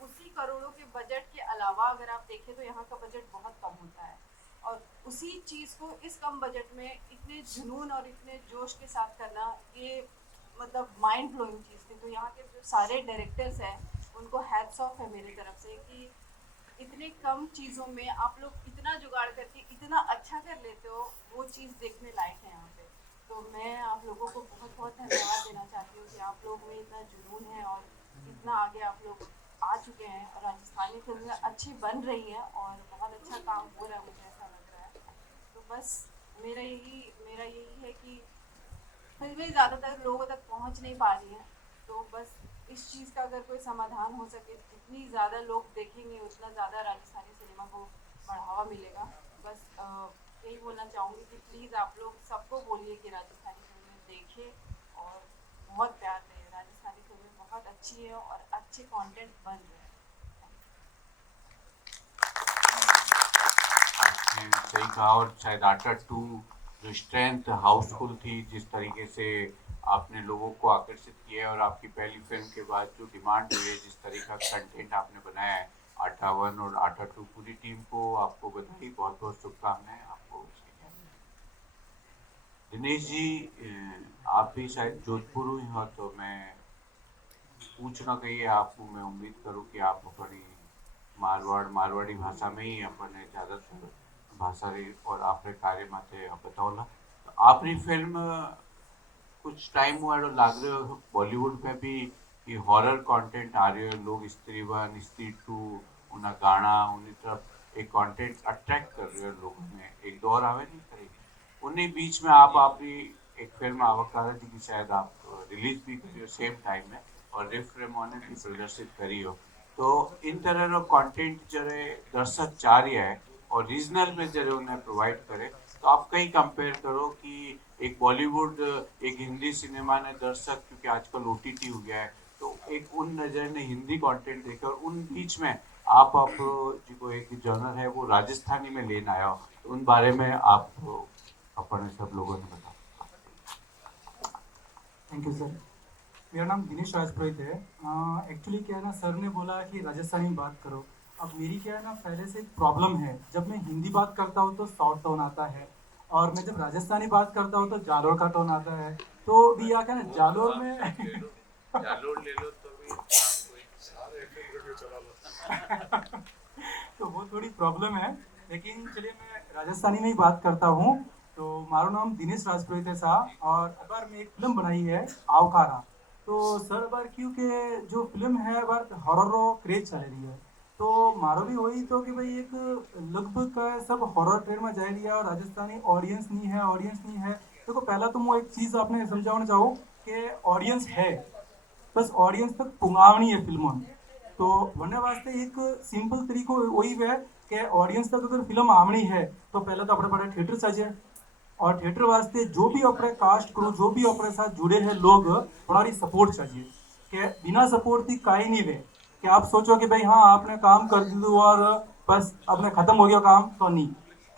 उसी करोड़ों के बजट के अलावा अगर आप देखें तो यहाँ का बजट बहुत कम होता है, और उसी चीज़ को इस कम बजट में इतने जुनून और इतने जोश के साथ करना, ये मतलब माइंड ब्लोइंग चीज़ थी। तो यहाँ के जो सारे डायरेक्टर्स हैं उनको हैट्स ऑफ है मेरी तरफ से, कि इतने कम चीज़ों में आप लोग इतना जुगाड़ करके इतना अच्छा कर लेते हो, वो चीज़ देखने लायक है यहाँ पे। तो मैं आप लोगों को बहुत बहुत धन्यवाद देना चाहती हूँ कि आप लोग में इतना जुनून है और इतना आगे आप लोग आ चुके हैं, और राजस्थानी फिल्में अच्छी बन रही हैं और बहुत अच्छा काम हो रहा है, मुझे ऐसा लग रहा है। तो बस मेरा यही है कि फिल्में ज़्यादातर लोगों तक पहुंच नहीं पा रही हैं। तो बस इस चीज़ का अगर कोई समाधान हो सके, जितनी ज़्यादा लोग देखेंगे उतना ज़्यादा राजस्थानी सिनेमा को बढ़ावा मिलेगा। बस यही बोलना चाहूँगी कि प्लीज़ आप लोग सबको बोलिए कि राजस्थानी फिल्में देखें और बहुत प्यार दें। राजस्थानी फिल्में बहुत अच्छी है और अच्छे कंटेंट बन रहे हैं। आपने सही कहा। और शायद आटा 2 जो स्ट्रेंथ हाउसफुल थी, जिस तरीके से आपने लोगों को आकर्षित किया है और आपकी पहली फिल्म के बाद जो डिमांड हुई है, जिस तरह का कंटेंट आपने बनाया है, आटा 1 और आटा 2 पूरी टीम को आपको बधाई, बहुत बहुत शुभकामनाएं आपको उसके लिए। दिनेश जी, आप भी शायद जोधपुर ही हो, तो मैं पूछना कहिए आपको, मैं उम्मीद करूँ कि आप अपनी मारवाड़ी भाषा में ही अपने ज़्यादातर भाषा रही और आपने कार्य माथे बताओला। तो आपरी फिल्म कुछ टाइम हुआ लाग रहे हो बॉलीवुड में भी कि हॉरर कंटेंट आ रहे हो, लोग स्त्री 1 स्त्री 2 उन्हें गाना उन्हीं तरफ एक कंटेंट अट्रैक्ट कर रहे हो लोगों में, एक दौर आवे नहीं करेगी उन्हीं बीच में आप आपकी एक फिल्म आवकारा जी की शायद आप रिलीज भी करी हो सेम टाइम में और रिफ रेमोने भी प्रदर्शित करी हो। तो इन तरह रो कंटेंट जरे दर्शक चाह रहा है और रीजनल में जरे उन्हें प्रोवाइड करे, तो आप कहीं कंपेयर करो कि एक बॉलीवुड एक हिंदी सिनेमा ने दर्शक, क्योंकि आजकल ओटीटी हो गया है, तो एक उन नज़र ने हिंदी कंटेंट देखे और उन बीच में आप जो एक जॉनर है वो राजस्थानी में लेना आया हो, तो उन बारे में आप अपने सब लोगों ने बताओ। Thank you sir. मेरा नाम दिनेश राजपुरोहित है। एक्चुअली क्या है ना, सर ने बोला कि राजस्थानी में बात करो। अब मेरी क्या है ना, पहले से एक प्रॉब्लम है, जब मैं हिंदी बात करता हूँ तो शॉर्ट टोन आता है और मैं जब राजस्थानी बात करता हूँ तो जालोर का टोन आता है। तो भी क्या है ना, जालोर में जालोर ले लो तो भी तो वो थोड़ी प्रॉब्लम है, लेकिन चलिए मैं राजस्थानी में ही बात करता हूँ। तो मारो नाम दिनेश राजपुरोहित है साहब, और अब बार मैं एक फिल्म बनाई है आवकारा। तो सर बार क्योंकि जो फिल्म है बार हॉरर रो क्रेज चल रही है, तो मारो भी वही तो कि भाई एक लगभग का सब हॉरर ट्रेंड में जा रही है और राजस्थानी ऑडियंस नहीं है। देखो पहला तो मैं एक चीज़ आपने समझाना चाहूँ कि ऑडियंस है, बस ऑडियंस तक पुंगावनी है फिल्म। तो वरना वास्ते एक सिंपल तरीको वही है कि ऑडियंस तक अगर फिल्म आवनी है तो पहले तो अपने बड़ा थिएटर चाहिए, और थिएटर वास्ते जो भी अपने कास्ट क्रू जो भी अपने साथ जुड़े हैं लोग, हमारी सपोर्ट चाहिए। कि बिना सपोर्ट की काई नहीं वे कि आप सोचो कि भाई हाँ आपने काम कर दी और बस अपने खत्म हो गया काम, तो नहीं।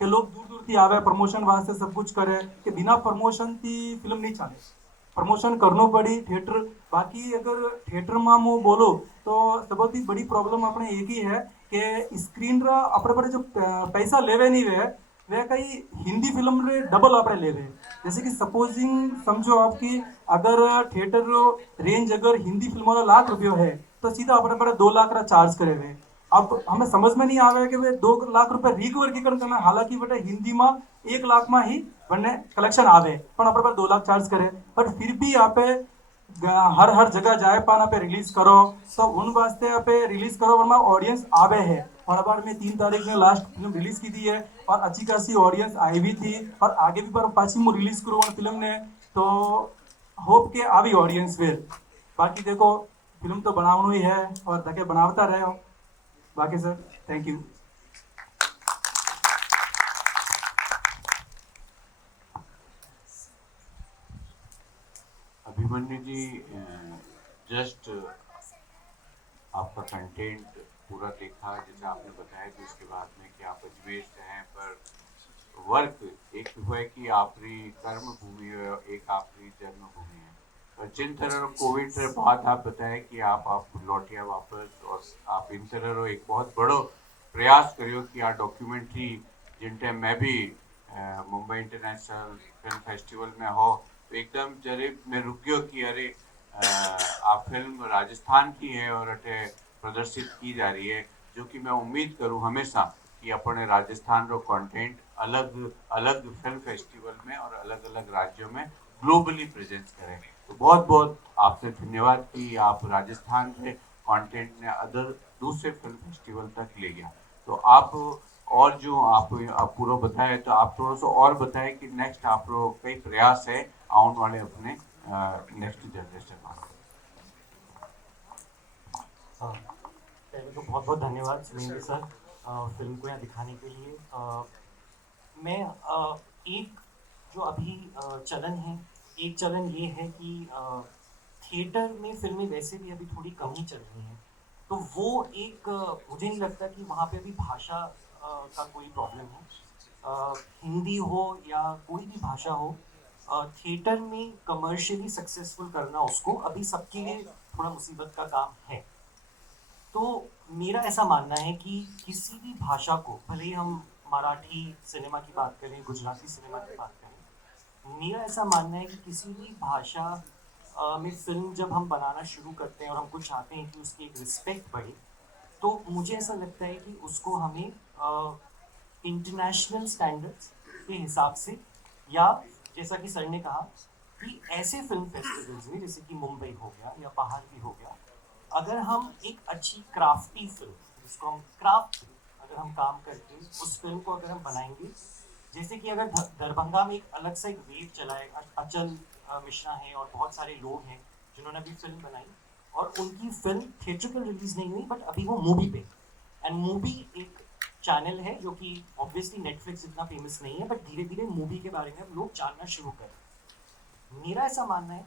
कि लोग दूर दूर थी आवे प्रमोशन वास्ते सब कुछ करे, कि बिना प्रमोशन की फिल्म नहीं चले, प्रमोशन करनो पड़ी थिएटर। बाकी अगर थिएटर में मु बोलो तो सबसे बड़ी प्रॉब्लम अपने एक ही है कि स्क्रीन रा अपने पर जो पैसा लेवे नहीं वे कई हिंदी फिल्म रे डबल अपने लेवे। जैसे कि सपोजिंग समझो आपकी, अगर थिएटर रो रेंज अगर हिंदी फिल्मों का ₹1,00,000 है तो सीधा अपने पर 2 लाख का चार्ज करे हुए। अब हमें समझ में नहीं आवे कि वे ₹2,00,000 रिकवर की करना, हालांकि बेटा हिंदी में 1 लाख में ही बनने कलेक्शन आवे, पर अपने पर 2 लाख चार्ज करे। पर फिर भी यहाँ पे हर जगह जाए पाना पे रिलीज करो, तो उन वास्ते यहाँ पे रिलीज करो वरना ऑडियंस आवे है। और बार में 3 तारीख में लास्ट फिल्म रिलीज की थी है और अच्छी खासी ऑडियंस आई भी थी, और आगे भी पर पाची में रिलीज करो फिल्म ने, तो होप के आवी ऑडियंस फिर। बाकी देखो फिल्म तो बनावनो ही है और धके बनावता रहे हो। बाकी sir thank you. Abhimanyu ji, just आपका कंटेंट पूरा देखा जैसे आपने बताया कि उसके बाद में कि आप अजमेर से हैं, पर वर्क एक हुआ है कि आपकी कर्म भूमि है और एक आपकी जन्मभूमि है। और जिन तरह कोविड के बाद आप बताएं कि आप लौटिया वापस और आप इन तरह एक बहुत बड़ो प्रयास करियो कि आ डॉक्यूमेंट्री जिन टाइम मैं भी मुंबई इंटरनेशनल फिल्म फेस्टिवल में हो, तो एकदम जरे मैं रुक गयो कि अरे आप फिल्म राजस्थान की है और अटे प्रदर्शित की जा रही है, जो कि मैं उम्मीद करूं हमेशा कि अपने राजस्थान रो कंटेंट अलग अलग फिल्म फेस्टिवल में और अलग अलग राज्यों में ग्लोबली प्रेजेंस करें। तो बहुत बहुत आपसे धन्यवाद कि आप राजस्थान से कंटेंट ने अदर दूसरे फिल्म फेस्टिवल तक ले गया। तो आप और जो आप पूरा बताए, तो आप थोड़ा सा और बताएं कि नेक्स्ट आप लोग कई प्रयास है आने वाले अपने नेक्स्ट जनरेशन में। पहले तो बहुत बहुत धन्यवाद सुनील सर फिल्म को यहाँ दिखाने के लिए। मैं एक जो अभी चलन है, एक चलन ये है कि थिएटर में फिल्में वैसे भी अभी थोड़ी कम ही चल रही हैं, तो वो एक मुझे नहीं लगता कि वहाँ पे अभी भाषा का कोई प्रॉब्लम है। हिंदी हो या कोई भी भाषा हो, थिएटर में कमर्शियली सक्सेसफुल करना उसको अभी सबके लिए थोड़ा मुसीबत का काम है। तो मेरा ऐसा मानना है कि किसी भी भाषा को, भले ही हम मराठी सिनेमा की बात करें, गुजराती सिनेमा की बात करें, मेरा ऐसा मानना है कि किसी भी भाषा में फिल्म जब हम बनाना शुरू करते हैं और हमको चाहते हैं कि उसकी एक रिस्पेक्ट बढ़े, तो मुझे ऐसा लगता है कि उसको हमें इंटरनेशनल स्टैंडर्ड्स के हिसाब से, या जैसा कि सर ने कहा कि ऐसे फिल्म फेस्टिवल्स में जैसे कि मुंबई हो गया या बाहर भी हो गया, अगर हम एक अच्छी क्राफ्टी फिल्म, जिसको हम क्राफ्ट, अगर हम काम करके उस फिल्म को अगर हम बनाएंगे, जैसे कि अगर दरभंगा में एक अलग सा एक वेव चला है, अचल मिश्रा हैं और बहुत सारे लोग हैं जिन्होंने अभी फिल्म बनाई, और उनकी फिल्म थिएट्रिकल रिलीज नहीं हुई बट अभी वो मूवी पे, एंड मूवी एक चैनल है जो कि ऑब्वियसली नेटफ्लिक्स इतना फेमस नहीं है, बट धीरे धीरे मूवी के बारे में लोग जानना शुरू करें। मेरा ऐसा मानना है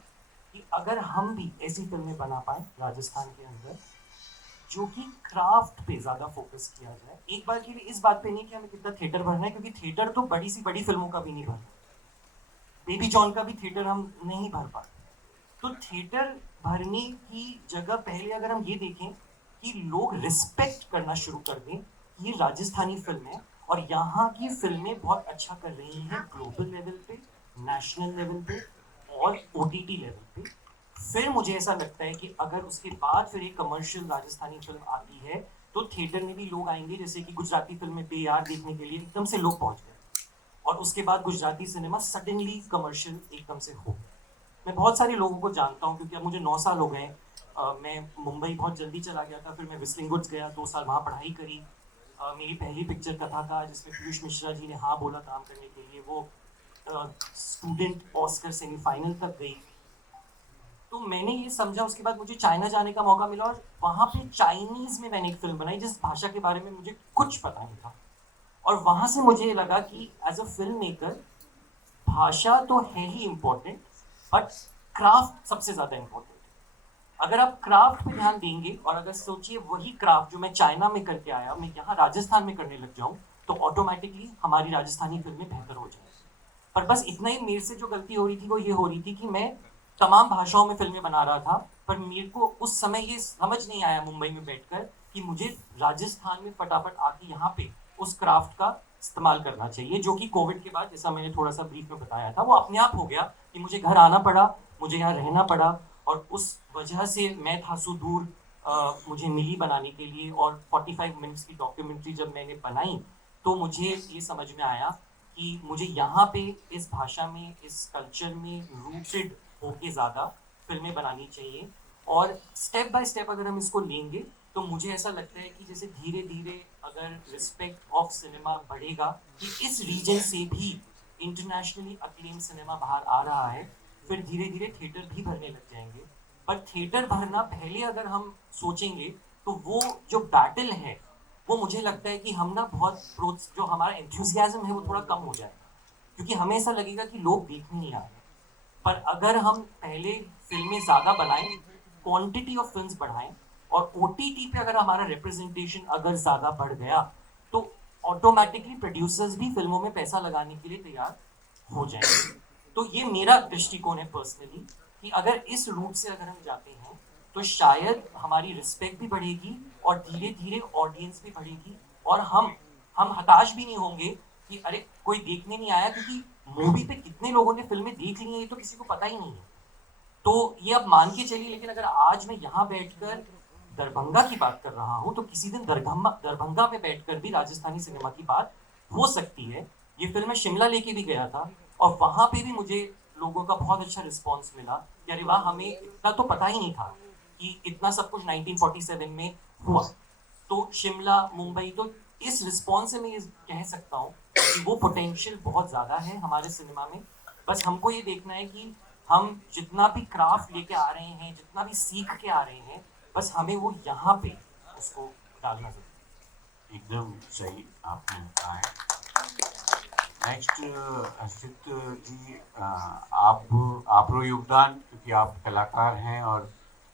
कि अगर हम भी ऐसी फिल्में बना पाए राजस्थान के अंदर जो कि क्राफ्ट पे ज़्यादा फोकस किया जाए, एक बार के लिए इस बात पे नहीं कि हमें कितना थिएटर भरना है, क्योंकि थिएटर तो बड़ी सी बड़ी फिल्मों का भी नहीं भरना, बेबी जॉन का भी थिएटर हम नहीं भर पाते। तो थिएटर भरने की जगह पहले अगर हम ये देखें कि लोग रिस्पेक्ट करना शुरू कर दें, ये राजस्थानी फिल्म है और यहाँ की फिल्में बहुत अच्छा कर रही हैं ग्लोबल लेवल पे, नेशनल लेवल पे और OTT लेवल पे, फिर मुझे ऐसा लगता है कि अगर उसके बाद फिर एक कमर्शियल राजस्थानी फिल्म आती है तो थिएटर में भी लोग आएंगे, जैसे कि गुजराती फिल्में बेयार देखने के लिए एकदम से लोग पहुंच गए और उसके बाद गुजराती सिनेमा सडनली कमर्शियल एकदम से हो। मैं बहुत सारे लोगों को जानता हूँ क्योंकि अब मुझे 9 साल हो गए। मैं मुंबई बहुत जल्दी चला गया था, फिर मैं विस्लिंग वुड्स गया, 2 साल वहाँ पढ़ाई करी। मेरी पहली पिक्चर कथा था जिसमें पीयूष मिश्रा जी ने हाँ बोला काम करने के लिए, वो स्टूडेंट ऑस्कर सेमीफाइनल तक गई। तो मैंने ये समझा, उसके बाद मुझे चाइना जाने का मौका मिला और वहाँ पे चाइनीज़ में मैंने एक फिल्म बनाई जिस भाषा के बारे में मुझे कुछ पता नहीं था, और वहाँ से मुझे लगा कि एज अ फिल्म मेकर भाषा तो है ही इम्पोर्टेंट बट क्राफ्ट सबसे ज़्यादा इम्पोर्टेंट है। अगर आप क्राफ्ट पे ध्यान देंगे और अगर सोचिए वही क्राफ्ट जो मैं चाइना में करके आया मैं यहाँ राजस्थान में करने लग जाऊँ, तो ऑटोमेटिकली हमारी राजस्थानी फिल्में बेहतर हो जाएंगी। पर बस इतना ही मेरे से जो गलती हो रही थी वो ये हो रही थी कि मैं तमाम भाषाओं में फिल्में बना रहा था, पर मेरे को उस समय ये समझ नहीं आया मुंबई में बैठकर कि मुझे राजस्थान में फटाफट आके यहाँ पे उस क्राफ्ट का इस्तेमाल करना चाहिए, जो कि कोविड के बाद, जैसा मैंने थोड़ा सा ब्रीफ में बताया था, वो अपने आप हो गया कि मुझे घर आना पड़ा, मुझे यहाँ रहना पड़ा, और उस वजह से मैं था सो दूर मुझे मिली बनाने के लिए। और 45 मिनट्स की डॉक्यूमेंट्री जब मैंने बनाई तो मुझे ये समझ में आया कि मुझे यहाँ पे इस भाषा में, इस कल्चर में रूटेड होके ज़्यादा फिल्में बनानी चाहिए। और स्टेप बाय स्टेप अगर हम इसको लेंगे तो मुझे ऐसा लगता है कि जैसे धीरे धीरे अगर रिस्पेक्ट ऑफ सिनेमा बढ़ेगा कि इस रीजन से भी इंटरनेशनली अक्लेम सिनेमा बाहर आ रहा है, फिर धीरे धीरे थिएटर भी भरने लग जाएंगे। पर थिएटर भरना पहले अगर हम सोचेंगे तो वो जो बैटल है वो मुझे लगता है कि हम ना बहुत जो हमारा एंथुसियाज्म है वो थोड़ा कम हो जाएगा, क्योंकि हमें ऐसा लगेगा कि लोग देखने नहीं आ रहे। पर अगर हम पहले फिल्में ज़्यादा बनाएं, क्वांटिटी ऑफ फिल्म्स बढ़ाएं, और OTT पे अगर हमारा रिप्रेजेंटेशन अगर ज़्यादा बढ़ गया तो ऑटोमेटिकली प्रोड्यूसर्स भी फिल्मों में पैसा लगाने के लिए तैयार हो जाएंगे। तो ये मेरा दृष्टिकोण है पर्सनली कि अगर इस रूट से अगर हम जाते हैं तो शायद हमारी रिस्पेक्ट भी बढ़ेगी और धीरे धीरे ऑडियंस भी बढ़ेगी, और हम हताश भी नहीं होंगे कि अरे कोई देखने नहीं आया, क्योंकि मूवी पे कितने लोगों ने फिल्में देख ली हैं ये तो किसी को पता ही नहीं है। तो ये अब मान के चलिए, लेकिन अगर आज मैं यहाँ बैठकर दरभंगा की बात कर रहा हूँ तो किसी दिन दरभंगा में बैठकर भी राजस्थानी सिनेमा की बात हो सकती है। ये फिल्म मैं शिमला लेके भी गया था और वहाँ पे भी मुझे लोगों का बहुत अच्छा रिस्पॉन्स मिला कि अरे वाह, हमें इतना तो पता ही नहीं था कि इतना सब कुछ 1947 में हुआ। तो शिमला, मुंबई, तो इस रिस्पॉन्स से मैं ये कह सकता हूँ कि वो पोटेंशियल बहुत ज़्यादा है हमारे सिनेमा में। बस हमको ये देखना है कि हम जितना भी क्राफ्ट लेके आ रहे हैं, जितना भी सीख के आ रहे हैं, बस हमें वो यहाँ पे उसको डालना जरूरी एकदम सही आपने कहा है। नेक्स्ट हर्षित जी, आपरो योगदान, क्योंकि आप कलाकार हैं और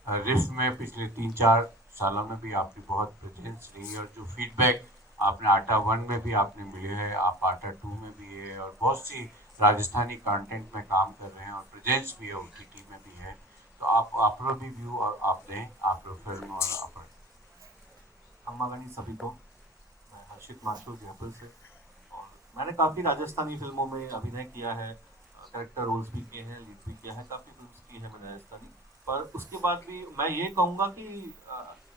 रिफ में पिछले 3-4 सालों में भी आपकी बहुत प्रेजेंस रही, और जो फीडबैक आपने आटा 1 में भी आपने मिले हैं, आप आटा 2 में भी है, और बहुत सी राजस्थानी कंटेंट में काम कर रहे हैं और प्रेजेंस भी है, OTT में भी है। तो आपरो भी व्यू और आप दें, आपरो फिल्म और आप अम्मा गणी सभी को, मैं हर्षित माथुर जयपुर से, और मैंने काफ़ी राजस्थानी फिल्मों में अभिनय किया है, कैरेक्टर रोल्स भी किए हैं, लीड भी किया है, काफ़ी फिल्म्स की है मैंने राजस्थानी। पर उसके बाद भी मैं ये कहूँगा कि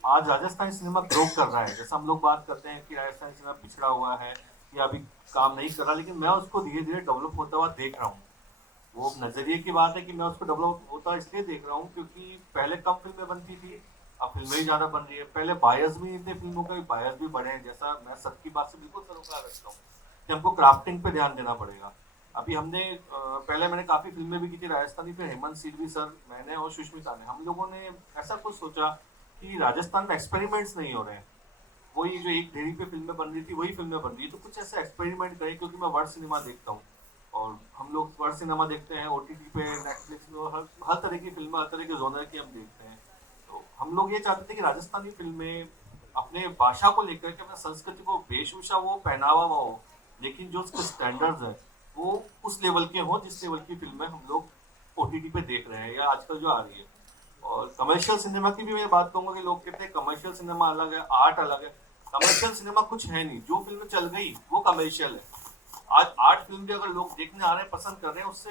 आज राजस्थानी सिनेमा ग्रो कर रहा है। जैसा हम लोग बात करते हैं कि राजस्थानी सिनेमा पिछड़ा हुआ है या अभी काम नहीं कर रहा, लेकिन मैं उसको धीरे धीरे डेवलप होता हुआ देख रहा हूँ। वो नज़रिए की बात है कि मैं उसको डेवलप होता इसलिए देख रहा हूँ क्योंकि पहले कम फिल्में बनती थी, अब फिल्में ही ज़्यादा बन रही है। पहले बायस भी इतने फिल्मों के बायस भी बढ़े हैं, जैसा मैं सबकी बात से बिल्कुल सरोकार रखता हूँ कि हमको क्राफ्टिंग पे ध्यान देना पड़ेगा। अभी हमने पहले मैंने काफ़ी फिल्में भी की थी राजस्थानी, फिर हेमंत सिरवी सर, मैंने और सुष्मिता ने, हम लोगों ने ऐसा कुछ सोचा कि राजस्थान में एक्सपेरिमेंट्स नहीं हो रहे हैं। वही जो एक ढेरी पे फिल्में बन रही थी वही फिल्में बन रही है, तो कुछ ऐसे एक्सपेरिमेंट करें, क्योंकि मैं वर्ल्ड सिनेमा देखता हूँ और हम लोग वर्ल्ड सिनेमा देखते हैं OTT पे, नेटफ्लिक्स में, हर तरह की फिल्में, हर तरह के जोनर की हम देखते हैं। तो हम लोग ये चाहते थे कि राजस्थानी फिल्में अपने भाषा को लेकर के, अपने संस्कृति को, वेशभूषा वो, पहनावा वो हो, लेकिन जो उसके स्टैंडर्ड्स हैं वो उस लेवल के हों जिस लेवल की फिल्में हम लोग OTT पे देख रहे हैं या आजकल जो आ रही है। और कमर्शियल सिनेमा की भी मैं बात कहूँगा कि लोग कहते हैं कमर्शियल सिनेमा अलग है, आर्ट अलग है। कमर्शियल सिनेमा कुछ है नहीं, जो फिल्म चल गई वो कमर्शियल है। आज आर्ट फिल्म भी अगर लोग देखने आ रहे हैं, पसंद कर रहे हैं, उससे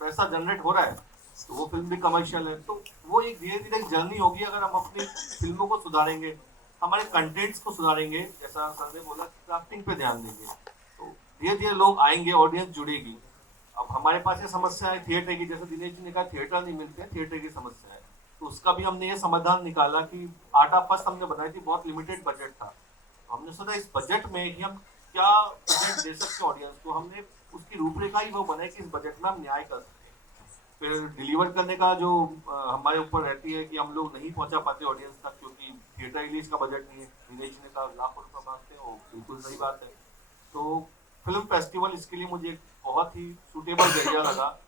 पैसा जनरेट हो रहा है, तो वो फिल्म भी कमर्शियल है। तो वो एक धीरे धीरे एक जर्नी होगी। अगर हम अपनी फिल्मों को सुधारेंगे, हमारे कंटेंट्स को सुधारेंगे, जैसा सर ने बोला, क्राफ्टिंग पे ध्यान देंगे, तो धीरे धीरे लोग आएंगे, ऑडियंस जुड़ेगी। अब हमारे पास ये समस्या है थिएटर की, जैसे दिनेश जी ने कहा थिएटर नहीं मिलते, थिएटर की समस्या है, तो उसका भी हमने ये समाधान निकाला कि आटा फर्स्ट हमने बनाई थी, बहुत लिमिटेड बजट था, तो हमने सोचा इस बजट में ही हम क्या बजट दे सकते ऑडियंस को, हमने उसकी रूपरेखा ही वो बनाई कि इस बजट में हम न्याय कर सकते हैं। फिर डिलीवर करने का जो हमारे ऊपर रहती है कि हम लोग नहीं पहुंचा पाते ऑडियंस तक, क्योंकि थिएटर रिलीज का बजट नहीं है। दिनेश जी ने कहा लाखों रुपये मांगते हैं, वो बिल्कुल सही बात है। तो फिल्म फेस्टिवल इसके लिए मुझे बहुत ही सूटेबल जरिया लगा।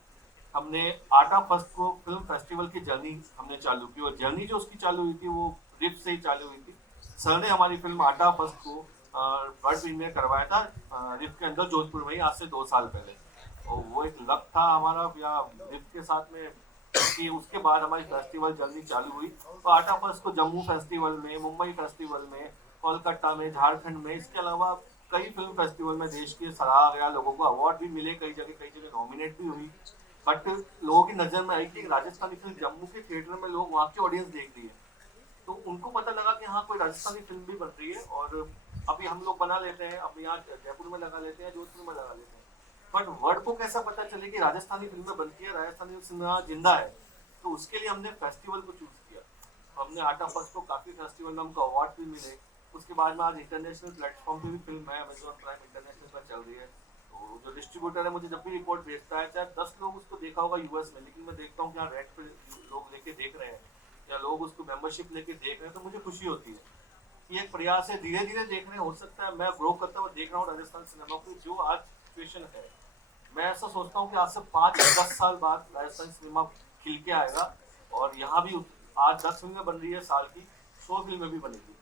हमने आटा फर्स्ट को फिल्म फेस्टिवल की जर्नी हमने चालू की, और जर्नी जो उसकी चालू हुई थी वो रिफ से ही चालू हुई थी। सर ने हमारी फिल्म आटा फर्स्ट को वर्ल्ड प्रीमियर करवाया था रिफ के अंदर जोधपुर में ही, आज से 2 साल पहले। और वो एक लक था हमारा या रिफ के साथ में कि उसके बाद हमारी फेस्टिवल जर्नी चालू हुई। तो आटा फर्स्ट को जम्मू फेस्टिवल में, मुंबई फेस्टिवल में, कोलकाता में, झारखंड में, इसके अलावा कई फिल्म फेस्टिवल में देश के सराहा गया, लोगों को अवार्ड भी मिले, कई जगह नॉमिनेट भी हुई। बट लोगों की नज़र में आई कि राजस्थानी फिल्म जम्मू के थिएटर में लोग, वहाँ की ऑडियंस देख रही है, तो उनको पता लगा कि हाँ कोई राजस्थानी फिल्म भी बन रही है। और अभी हम लोग बना लेते हैं, अब यहाँ जयपुर में लगा लेते हैं, जोधपुर में लगा लेते हैं, बट वर्ल्ड को कैसा पता चले कि राजस्थानी फिल्में बनती है, राजस्थानी सिनेमा जिंदा है। तो उसके लिए हमने फेस्टिवल को चूज किया। हमने आटा फर्स्ट को काफ़ी फेस्टिवल में हमको अवार्ड भी मिले। उसके बाद में आज इंटरनेशनल प्लेटफॉर्म पे भी फिल्म है, अमेजॉन प्राइम इंटरनेशनल पर चल रही है। तो जो डिस्ट्रीब्यूटर है मुझे जब भी रिपोर्ट भेजता है, चाहे 10 लोग उसको देखा होगा US में, लेकिन मैं देखता हूँ कि यहाँ रेंट पे लोग लेके देख रहे हैं या लोग उसको मेंबरशिप लेके देख रहे हैं, तो मुझे खुशी होती है कि एक प्रयास है, धीरे धीरे देख रहे हैं। हो सकता है मैं ग्रो करता हुआ देख रहा हूँ राजस्थान सिनेमा को, जो आज सिचुएशन है, मैं ऐसा सोचता हूँ कि आज से 5 या 10 साल बाद राजस्थान सिनेमा खिल के आएगा। और यहाँ भी आज 10 फिल्में बन रही है साल की, 100 फिल्में भी बनेगी।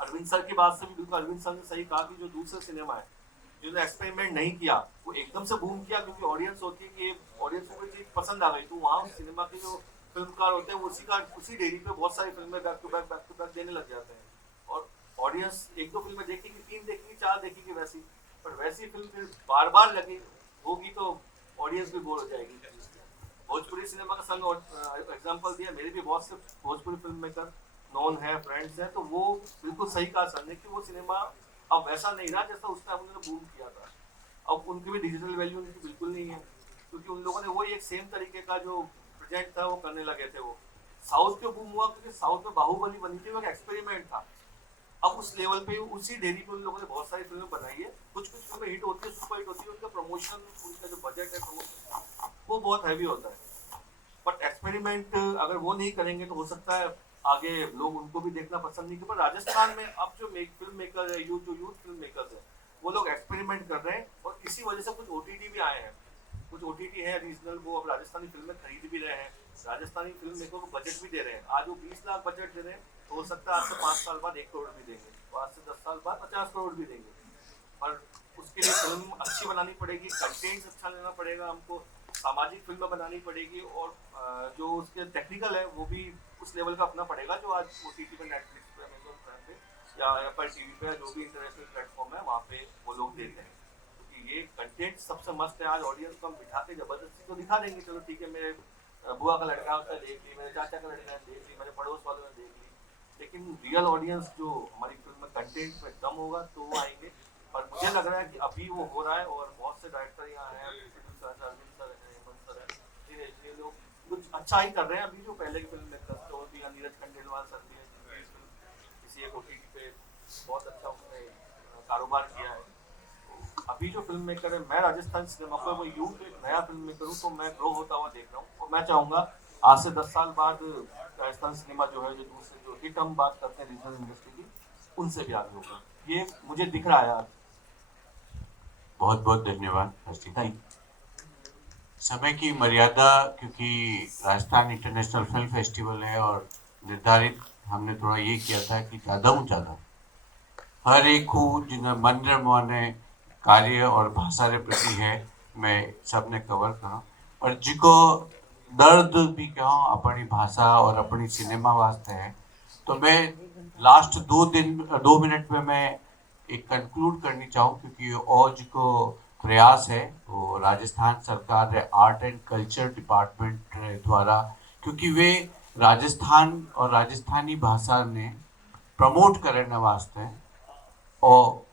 अरविंद सर की बात से भी बिल्कुल, अरविंद सर ने सही कहा कि जो दूसरा सिनेमा है जिन्होंने एक्सपेरिमेंट नहीं किया, वो एकदम से बूम किया, क्योंकि ऑडियंस होती है कि ऑडियंस को कोई चीज़ पसंद आ गई, तो वहाँ उस सिनेमा के जो फिल्मकार होते हैं उसी डेरी पे बहुत सारी फिल्में बैक टू बैक देने लग जाते हैं। और ऑडियंस 1-2 फिल्में देखेगी, 3 देखेगी, 4 देखेगी वैसी, पर वैसी फिल्म फिर बार बार लगी होगी तो ऑडियंस भी बोर हो जाएगी। भोजपुरी सिनेमा का संग एग्जाम्पल दिया, मेरे भी बहुत से भोजपुरी फिल्म मेकर नॉन है, फ्रेंड्स हैं, तो वो बिल्कुल सही कहा सर ने कि वो सिनेमा अब वैसा नहीं रहा जैसा उस टाइम उन्होंने बूम किया था। अब उनकी भी डिजिटल वैल्यू उनकी बिल्कुल नहीं है, क्योंकि उन लोगों ने वही एक सेम तरीके का जो प्रोजेक्ट था वो करने लगे थे। वो साउथ के बूम हुआ क्योंकि साउथ में बाहुबली बनी थी, वो एक एक्सपेरिमेंट था। अब उस लेवल पे उसी डेरी पे उन लोगों ने बहुत सारी फिल्में बनाई है, कुछ फिल्में हिट होती है, सुपर हिट होती है, उनका प्रमोशन, उनका जो बजट है प्रमोशन बहुत हैवी होता है, बट एक्सपेरिमेंट अगर वो नहीं करेंगे तो हो सकता है आगे लोग उनको भी देखना पसंद नहीं करें। पर राजस्थान में अब जो फिल्म मेकर है, यूथ फिल्म मेकर्स है, वो लोग एक्सपेरिमेंट कर रहे हैं और इसी वजह से कुछ OTT भी आए हैं, कुछ OTT है रीजनल, वो अब राजस्थानी फिल्में खरीद भी रहे हैं, राजस्थानी फिल्म मेकर को बजट भी दे रहे हैं। आज वो 20 लाख बजट दे रहे हैं, तो हो सकता है आज से 5 साल बाद 1 करोड़ भी देंगे, तो आज से 10 साल बाद 50 करोड़ भी देंगे। और उसके लिए फिल्म अच्छी बनानी पड़ेगी, कंटेंट अच्छा लेना पड़ेगा, हमको सामाजिक फिल्म बनानी पड़ेगी, और जो उसके टेक्निकल है वो भी उस लेवल का अपना पड़ेगा जो आज OTT पे, नेटफ्लिक्स पे, अमेज़न प्राइम पे या एप्पल TV पे, जो भी इंटरनेशनल प्लेटफॉर्म है वहाँ पे वो लोग देते हैं। क्योंकि ये कंटेंट सबसे मस्त है। आज ऑडियंस को हम बिठा के जबरदस्ती तो दिखा देंगे, चलो ठीक है, मेरे बुआ का लड़का उसने देख ली, मेरे चाचा का लड़का ने देख ली, मेरे पड़ोस वालों ने देख ली, लेकिन रियल ऑडियंस जो हमारी फिल्म में कंटेंट में कम होगा तो वो आएंगे। और मुझे लग रहा है कि अभी वो हो रहा है, और बहुत से डायरेक्टर यहाँ हैं, ये लोग कुछ अच्छा ही कर रहे हैं। अभी जो पहले की फिल्म में नीरज खंडेलवाल सर भी है, किसी एक OTT पे बहुत अच्छा उसने कारोबार किया है। तो अभी जो फिल्म मेकर है, मैं राजस्थान सिनेमा को वो यूथ एक नया फिल्म मेकर हूँ, तो मैं ग्रो होता हुआ देख रहा हूँ, और मैं चाहूँगा आज से 10 साल बाद राजस्थान सिनेमा जो है, जो दूसरे जो हिट हम बात करते हैं रीजनल इंडस्ट्री की, उनसे भी आगे होगा, ये मुझे दिख रहा है आज। बहुत बहुत धन्यवाद हर्षित भाई। समय की मर्यादा, क्योंकि राजस्थान इंटरनेशनल फिल्म फेस्टिवल है और निर्धारित हमने थोड़ा ये किया था कि ज़्यादा हर एक को जिन्हें मन रे मोने कार्य और भाषा रे प्रति है, मैं सबने कवर करा, और जिको दर्द भी कहो अपनी भाषा और अपनी सिनेमा वास्ते है, तो मैं लास्ट 2 मिनट में मैं एक कंक्लूड करनी चाहूँ, क्योंकि आज को प्रयास है वो राजस्थान सरकार रे आर्ट एंड कल्चर डिपार्टमेंट द्वारा, क्योंकि वे राजस्थान और राजस्थानी भाषा ने प्रमोट करने वास्ते और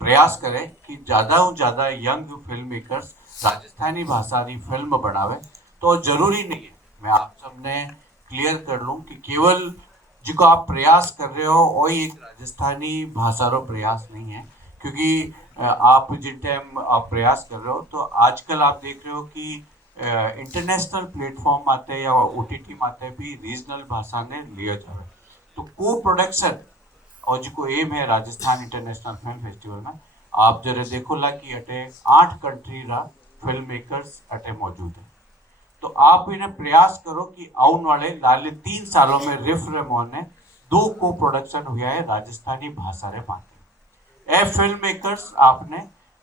प्रयास करें कि ज़्यादा से ज़्यादा यंग फिल्म मेकर्स राजस्थानी भाषा की फिल्म बनावे। तो जरूरी नहीं है, मैं आप सबने क्लियर कर लूँ कि केवल जिको आप प्रयास कर रहे हो वही एक राजस्थानी भाषा रो प्रयास नहीं है, क्योंकि आप जिन टाइम आप प्रयास कर रहे हो, तो आजकल आप देख रहे हो कि इंटरनेशनल प्लेटफॉर्म आते या OTT आते भी रीजनल भाषा ने लिया जाए, तो को प्रोडक्शन और जिको एम है राजस्थान इंटरनेशनल फिल्म फेस्टिवल में, आप जरा देखो ला कि अटे 8 कंट्री रा फिल्म मेकर्स अटे मौजूद है। तो आप इन्हें प्रयास करो कि आने वाले लाले 3 सालों में रिफ रेमोन ने 2 को प्रोडक्शन हुआ है राजस्थानी भाषा रे माध्यम। ए फिल्म मेकर्स आपने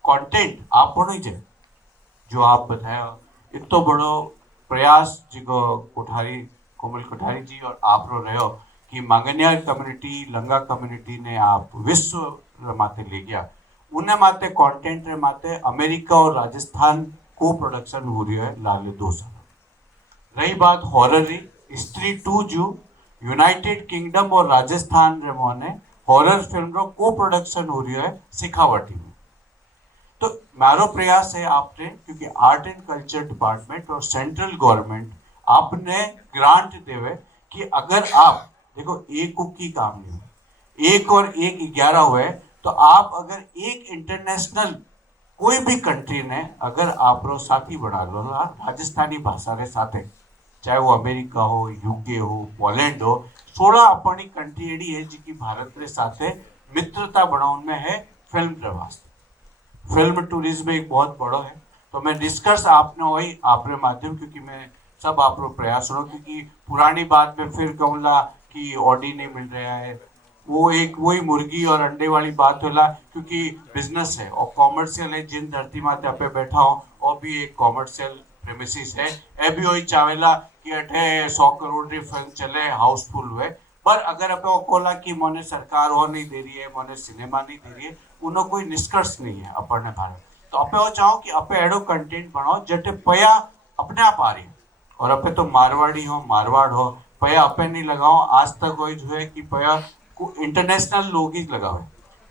कंटेंट आप नहीं जो आप बताया, इतो बड़ो प्रयास जिको कोमल कोठारी जी और आप रो रहे हो कि मांगनिया कम्युनिटी, लंगा कम्युनिटी ने आप विश्व माते ले गया, उन्हें माते कंटेंट रे माते अमेरिका और राजस्थान को प्रोडक्शन हो रही है लाले 2 साल। रही बात हॉरर री, स्त्री 2 जो यूनाइटेड किंगडम और राजस्थान रे मोने हॉरर फिल्म रो को प्रोडक्शन हो रही है सिखावटी में। तो मारो प्रयास है आपने, क्योंकि आर्ट एंड कल्चर डिपार्टमेंट और सेंट्रल गवर्नमेंट आपने ग्रांट देवे कि अगर आप देखो एक की काम नहीं हुआ, 1 और 1 11 हुए, तो आप अगर एक इंटरनेशनल कोई भी कंट्री ने अगर आप रो साथी बना लो राजस्थानी भाषा रे साथे, चाहे वो अमेरिका हो, यूके हो, पोलैंड हो, 16 अपनी कंट्री एडी है जिनकी भारत रे साथे मित्रता बनाने में है फिल्म प्रवास। फिल्म टूरिज्म एक बहुत बड़ा है, तो मैं डिस्कस आपने वही आपरे माध्यम, क्योंकि मैं सब आप लोग प्रयास करो, क्योंकि पुरानी बात में फिर कहूँगा कि ऑडी नहीं मिल रहा है, वो एक वही मुर्गी और अंडे वाली बात होला, क्योंकि बिजनेस है और कॉमर्शियल है। जिन धरती माते आपे बैठा हो और भी एक कॉमर्शियल प्रेमिसिस है, ए भी वही चावेला कि अठे 100 करोड़ की फिल्म चले हाउसफुल हुए, पर अगर अपे कोला कि मोने सरकार और नहीं दे रही है, मोने सिनेमा नहीं दे रही है, उनो कोई निष्कर्ष नहीं है अपने भारत। तो अपे वो चाहो कि अपे एडो कंटेंट बनाओ जटे पया अपने आप आ रही है, और अपे तो मारवाड़ी हो, मारवाड़ हो, पया अपे नहीं लगाओ। आज तक वही जो है कि पया को इंटरनेशनल लोग ही लगावे,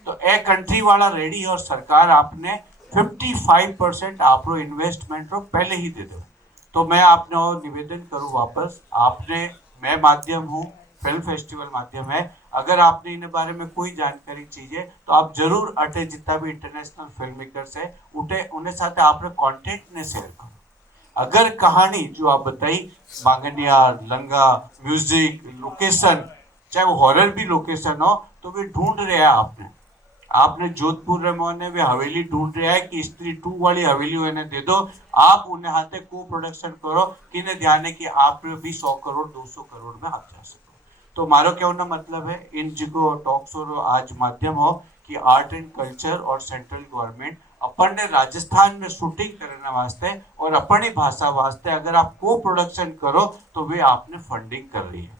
तो ए कंट्री वाला रेडी है, और सरकार आपने 55% आप रो इन्वेस्टमेंट रो पहले ही दे दो। तो मैं आपने और निवेदन करूँ वापस, आपने मैं माध्यम हूँ, फिल्म फेस्टिवल माध्यम है, अगर आपने इन बारे में कोई जानकारी चाहिए तो आप जरूर अटे जितना भी इंटरनेशनल फिल्म मेकर्स है उठे उन्हें साथ आपने कॉन्टेक्ट ने शेयर करो। अगर कहानी जो आप बताई बांगनियार, लंगा, म्यूजिक, लोकेशन, चाहे वो हॉरर भी लोकेशन हो, तो वे ढूंढ रहे हैं आपने जोधपुर में वे हवेली ढूंढ रहा है कि स्त्री 2 वाली हवेली उन्हें दे दो, आप उन्हें हाथे को प्रोडक्शन करो कि ने ध्यान है कि आप भी 100 करोड़ 200 करोड़ में हाथ जा सको। तो मारो कहना मतलब है इन जिको टॉक्स और आज माध्यम हो कि आर्ट एंड कल्चर और सेंट्रल गवर्नमेंट अपन ने राजस्थान में शूटिंग करने वास्ते और अपनी भाषा वास्ते अगर आप को प्रोडक्शन करो तो वे आपने फंडिंग कर रही है।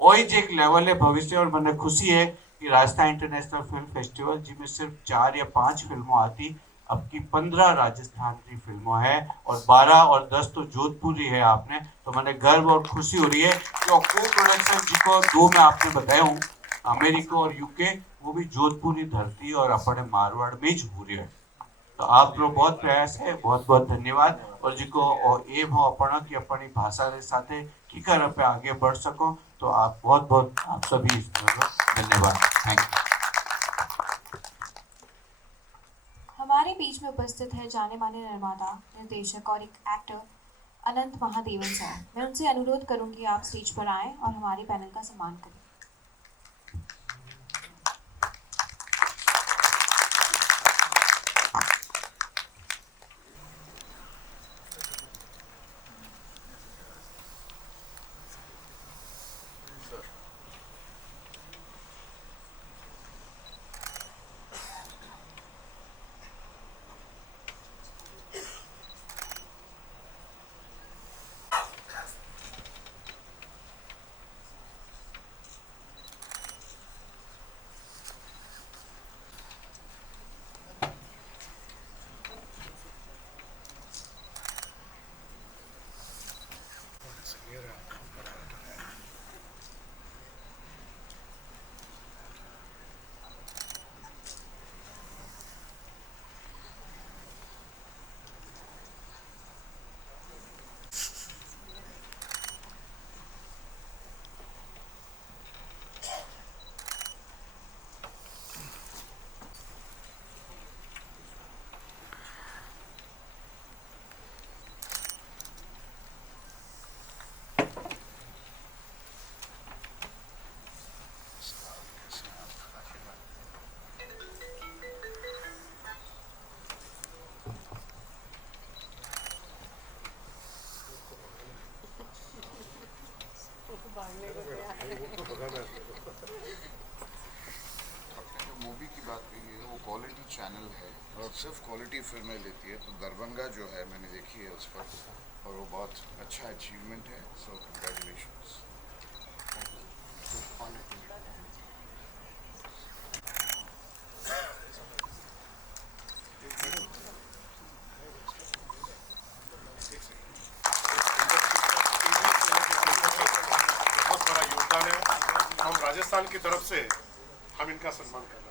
वही जो एक लेवल है भविष्य, और मैंने खुशी है कि राजस्थान इंटरनेशनल फिल्म फेस्टिवल जिसमें सिर्फ 4 या 5 फिल्मों आती, अब की 15 राजस्थान की फिल्मों है और 12 और 10 तो जोधपुरी है आपने, तो मैंने गर्व और खुशी हो रही है कि को प्रोडक्शन जिसको 2 में आपने बताया हूँ, अमेरिका और यूके, वो भी जोधपुरी धरती और अपने मारवाड़ में ही हो रही है। तो आप लोग बहुत प्रयास है, बहुत बहुत धन्यवाद। और जिको एम हो अपन कि अपनी भाषा के साथ की कर पे आगे बढ़ सको, तो आप बहुत बहुत आप सभी धन्यवाद। Thank you. हमारे बीच में उपस्थित है जाने माने निर्माता, निर्देशक और एक एक्टर अनंत महादेवन सर। मैं उनसे अनुरोध करूंगी आप स्टेज पर आएं और हमारे पैनल का सम्मान करें। मूवी की बात कही है, वो क्वालिटी चैनल है और सिर्फ क्वालिटी फिल्में लेती है। तो दरभंगा जो है मैंने देखी है उस पर, और वो बहुत अच्छा अचीवमेंट है। सो कंग्रेचुलेशंस। बहुत बड़ा योगदान है। हम राजस्थान की तरफ से हम इनका सम्मान करना